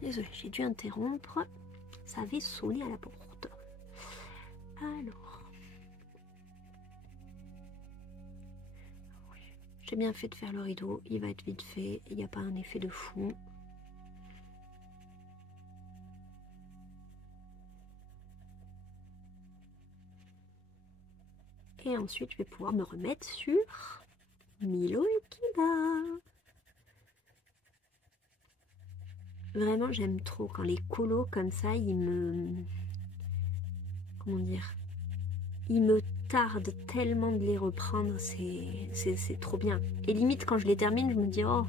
Désolée, j'ai dû interrompre. Ça avait sonné à la porte. Alors. Oui. J'ai bien fait de faire le rideau. Il va être vite fait. Il n'y a pas un effet de fou. Et ensuite, je vais pouvoir me remettre sur Milo et Kiba. Vraiment, j'aime trop quand les colos comme ça, ils me... Comment dire? il me tarde tellement de les reprendre, c'est trop bien. Et limite quand je les termine, je me dis oh,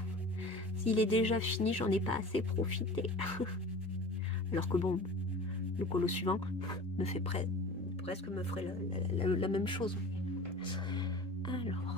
s'il est déjà fini, j'en ai pas assez profité. Alors que bon, le colo suivant me fait presque me ferait la même chose. Alors.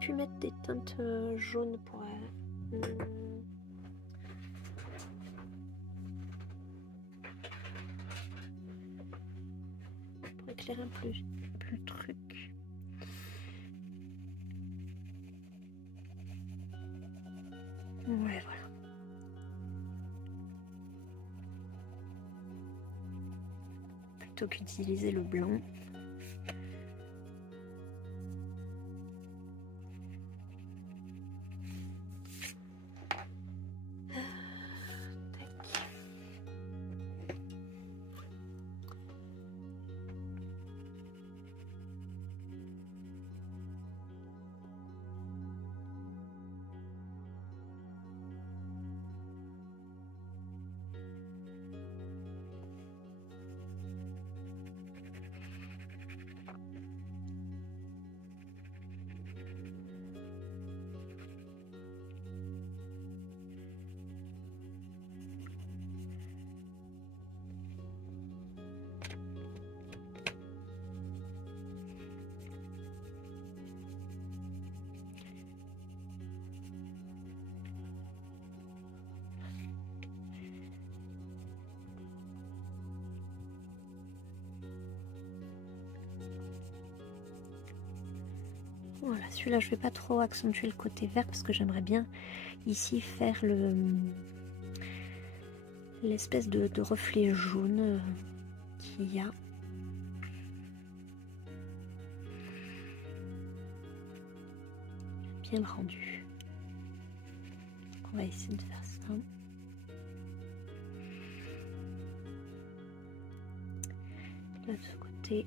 Pu mettre des teintes jaunes pour éclairer un peu le truc. Ouais, voilà. Plutôt qu'utiliser le blanc. Voilà, celui-là je vais pas trop accentuer le côté vert parce que j'aimerais bien ici faire l'espèce de reflet jaune qu'il y a. Bien le rendu. On va essayer de faire ça. Là de ce côté.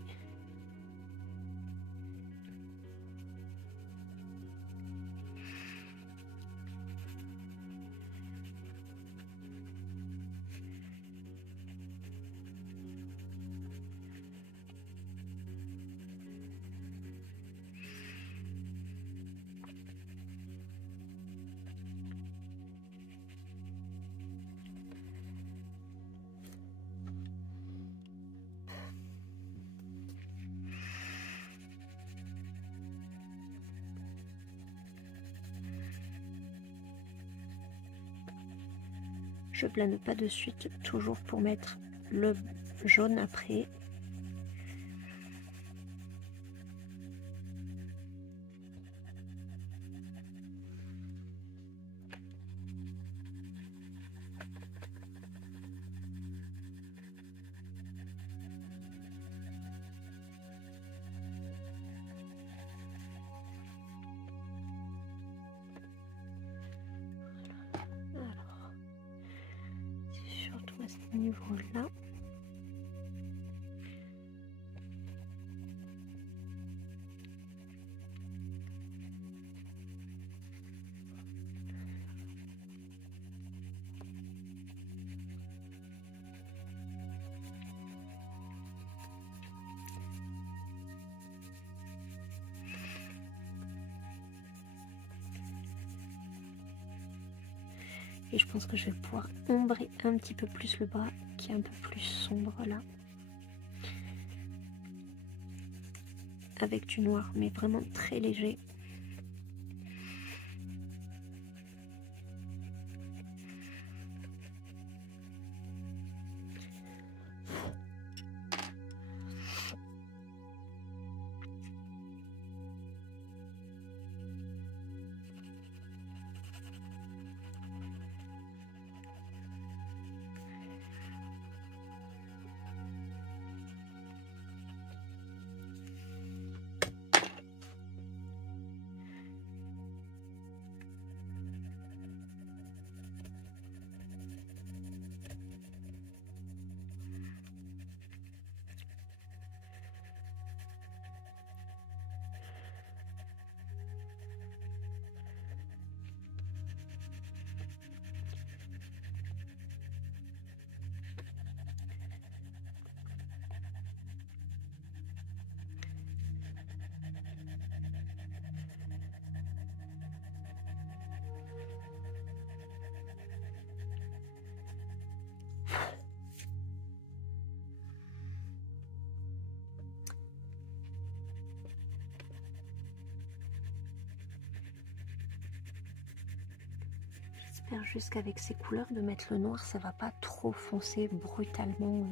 Je plane pas de suite, toujours pour mettre le jaune après. Niveau-là. Et je pense que je vais pouvoir ombrer un petit peu plus le bras qui est un peu plus sombre là. Avec du noir, mais vraiment très léger. J'espère juste qu'avec ces couleurs de mettre le noir, ça va pas trop foncer brutalement.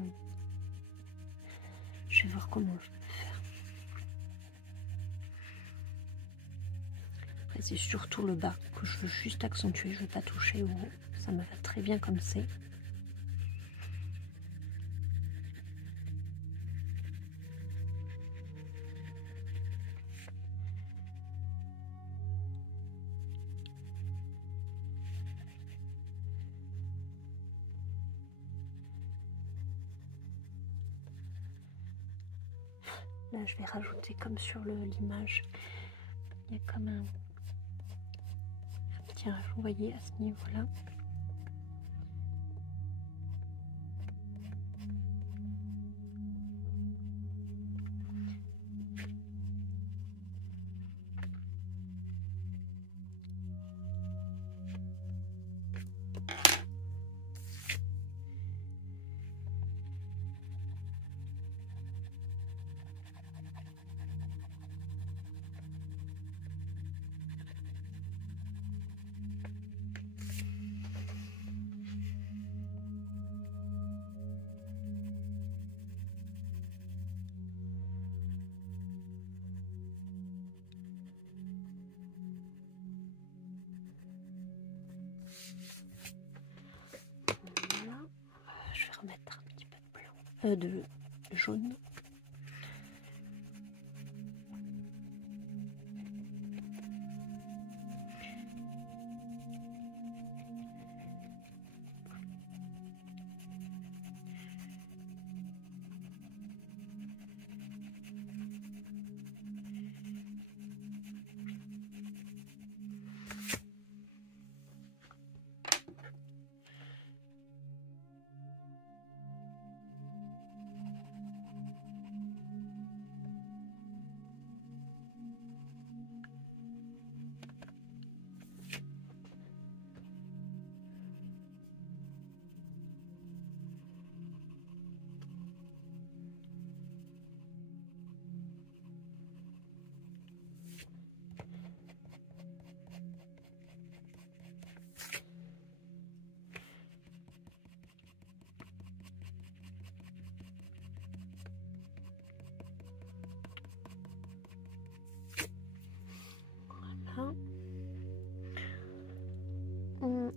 Je vais voir comment je vais faire. Après, c'est surtout le bas que je veux juste accentuer. Je veux pas toucher au haut. Ça me va très bien comme c'est. Là, je vais rajouter comme sur l'image. Il y a comme un petit rajout, vous voyez, à ce niveau-là. Mettre un petit peu de blanc, de jaune.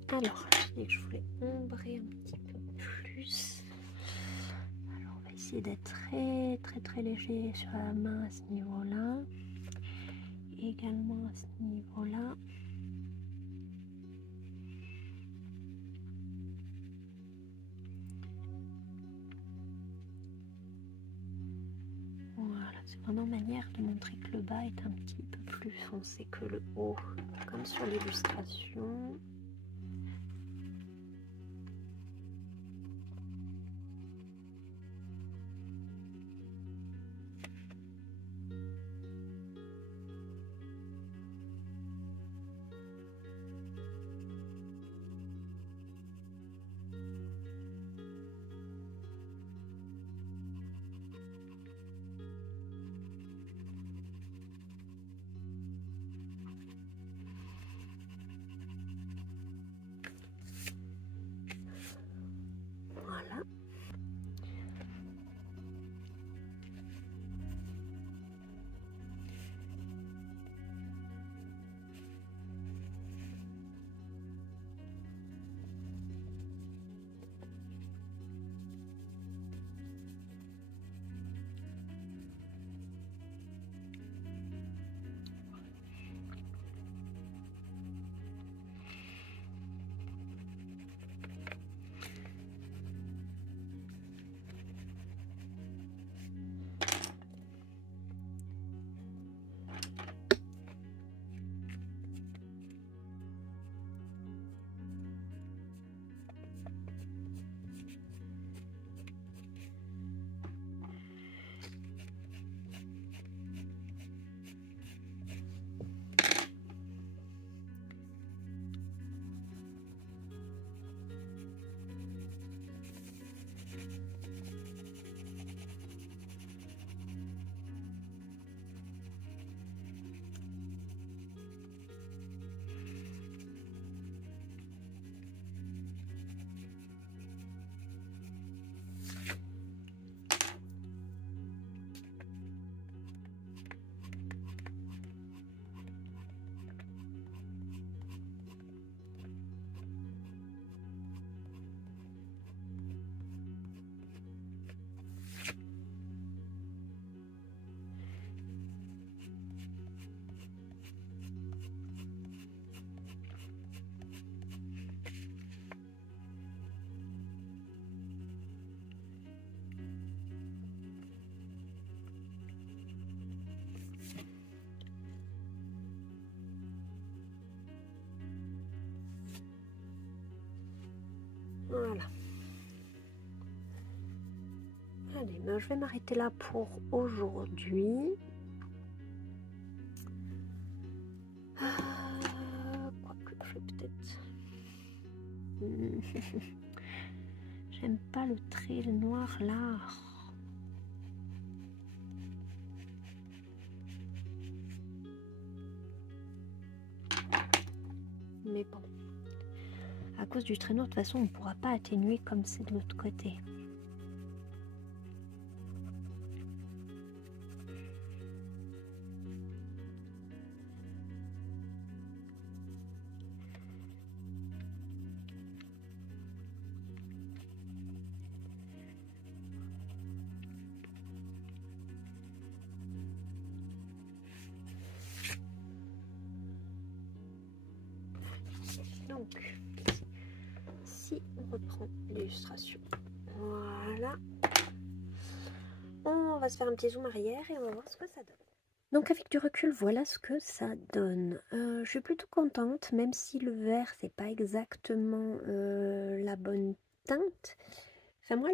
Alors, je dis que je voulais ombrer un petit peu plus. Alors, on va essayer d'être très léger sur la main à ce niveau-là. Également à ce niveau-là. Voilà, c'est vraiment manière de montrer que le bas est un petit peu plus foncé que le haut, comme sur l'illustration. Voilà. Allez, ben je vais m'arrêter là pour aujourd'hui. Quoique, je vais peut-être... J'aime pas le trait noir là. Mais bon. À cause du trait noir, de toute façon, on ne pourra pas atténuer comme c'est de l'autre côté. Donc, si on reprend l'illustration, voilà, on va se faire un petit zoom arrière et on va voir ce que ça donne. Donc avec du recul, voilà ce que ça donne. Je suis plutôt contente, même si le vert c'est pas exactement la bonne teinte. Enfin moi,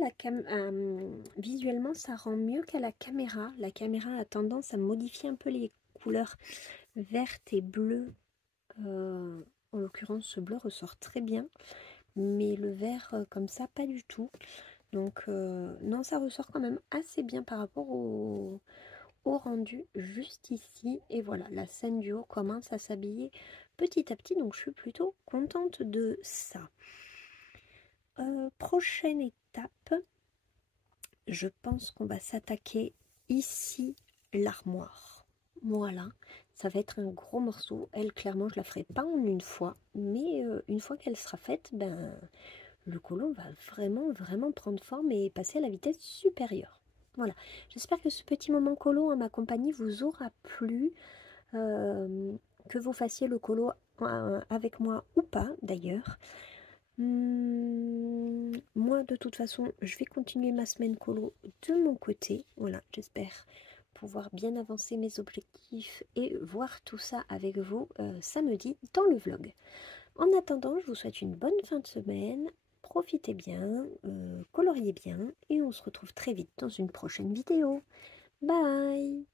visuellement ça rend mieux qu'à la caméra. La caméra a tendance à modifier un peu les couleurs vertes et bleues. En l'occurrence, ce bleu ressort très bien, mais le vert comme ça, pas du tout. Donc non, ça ressort quand même assez bien par rapport au rendu juste ici. Et voilà, la scène du haut commence à s'habiller petit à petit, donc je suis plutôt contente de ça. Prochaine étape, je pense qu'on va s'attaquer ici, l'armoire. Voilà, ça va être un gros morceau. Elle, clairement, je la ferai pas en une fois, mais une fois qu'elle sera faite, ben le colon va vraiment prendre forme et passer à la vitesse supérieure. Voilà, j'espère que ce petit moment colo en ma compagnie vous aura plu, que vous fassiez le colo avec moi ou pas d'ailleurs. Moi de toute façon je vais continuer ma semaine colo de mon côté. Voilà, j'espère pouvoir bien avancer mes objectifs et voir tout ça avec vous samedi dans le vlog. En attendant, je vous souhaite une bonne fin de semaine. Profitez bien, coloriez bien et on se retrouve très vite dans une prochaine vidéo. Bye!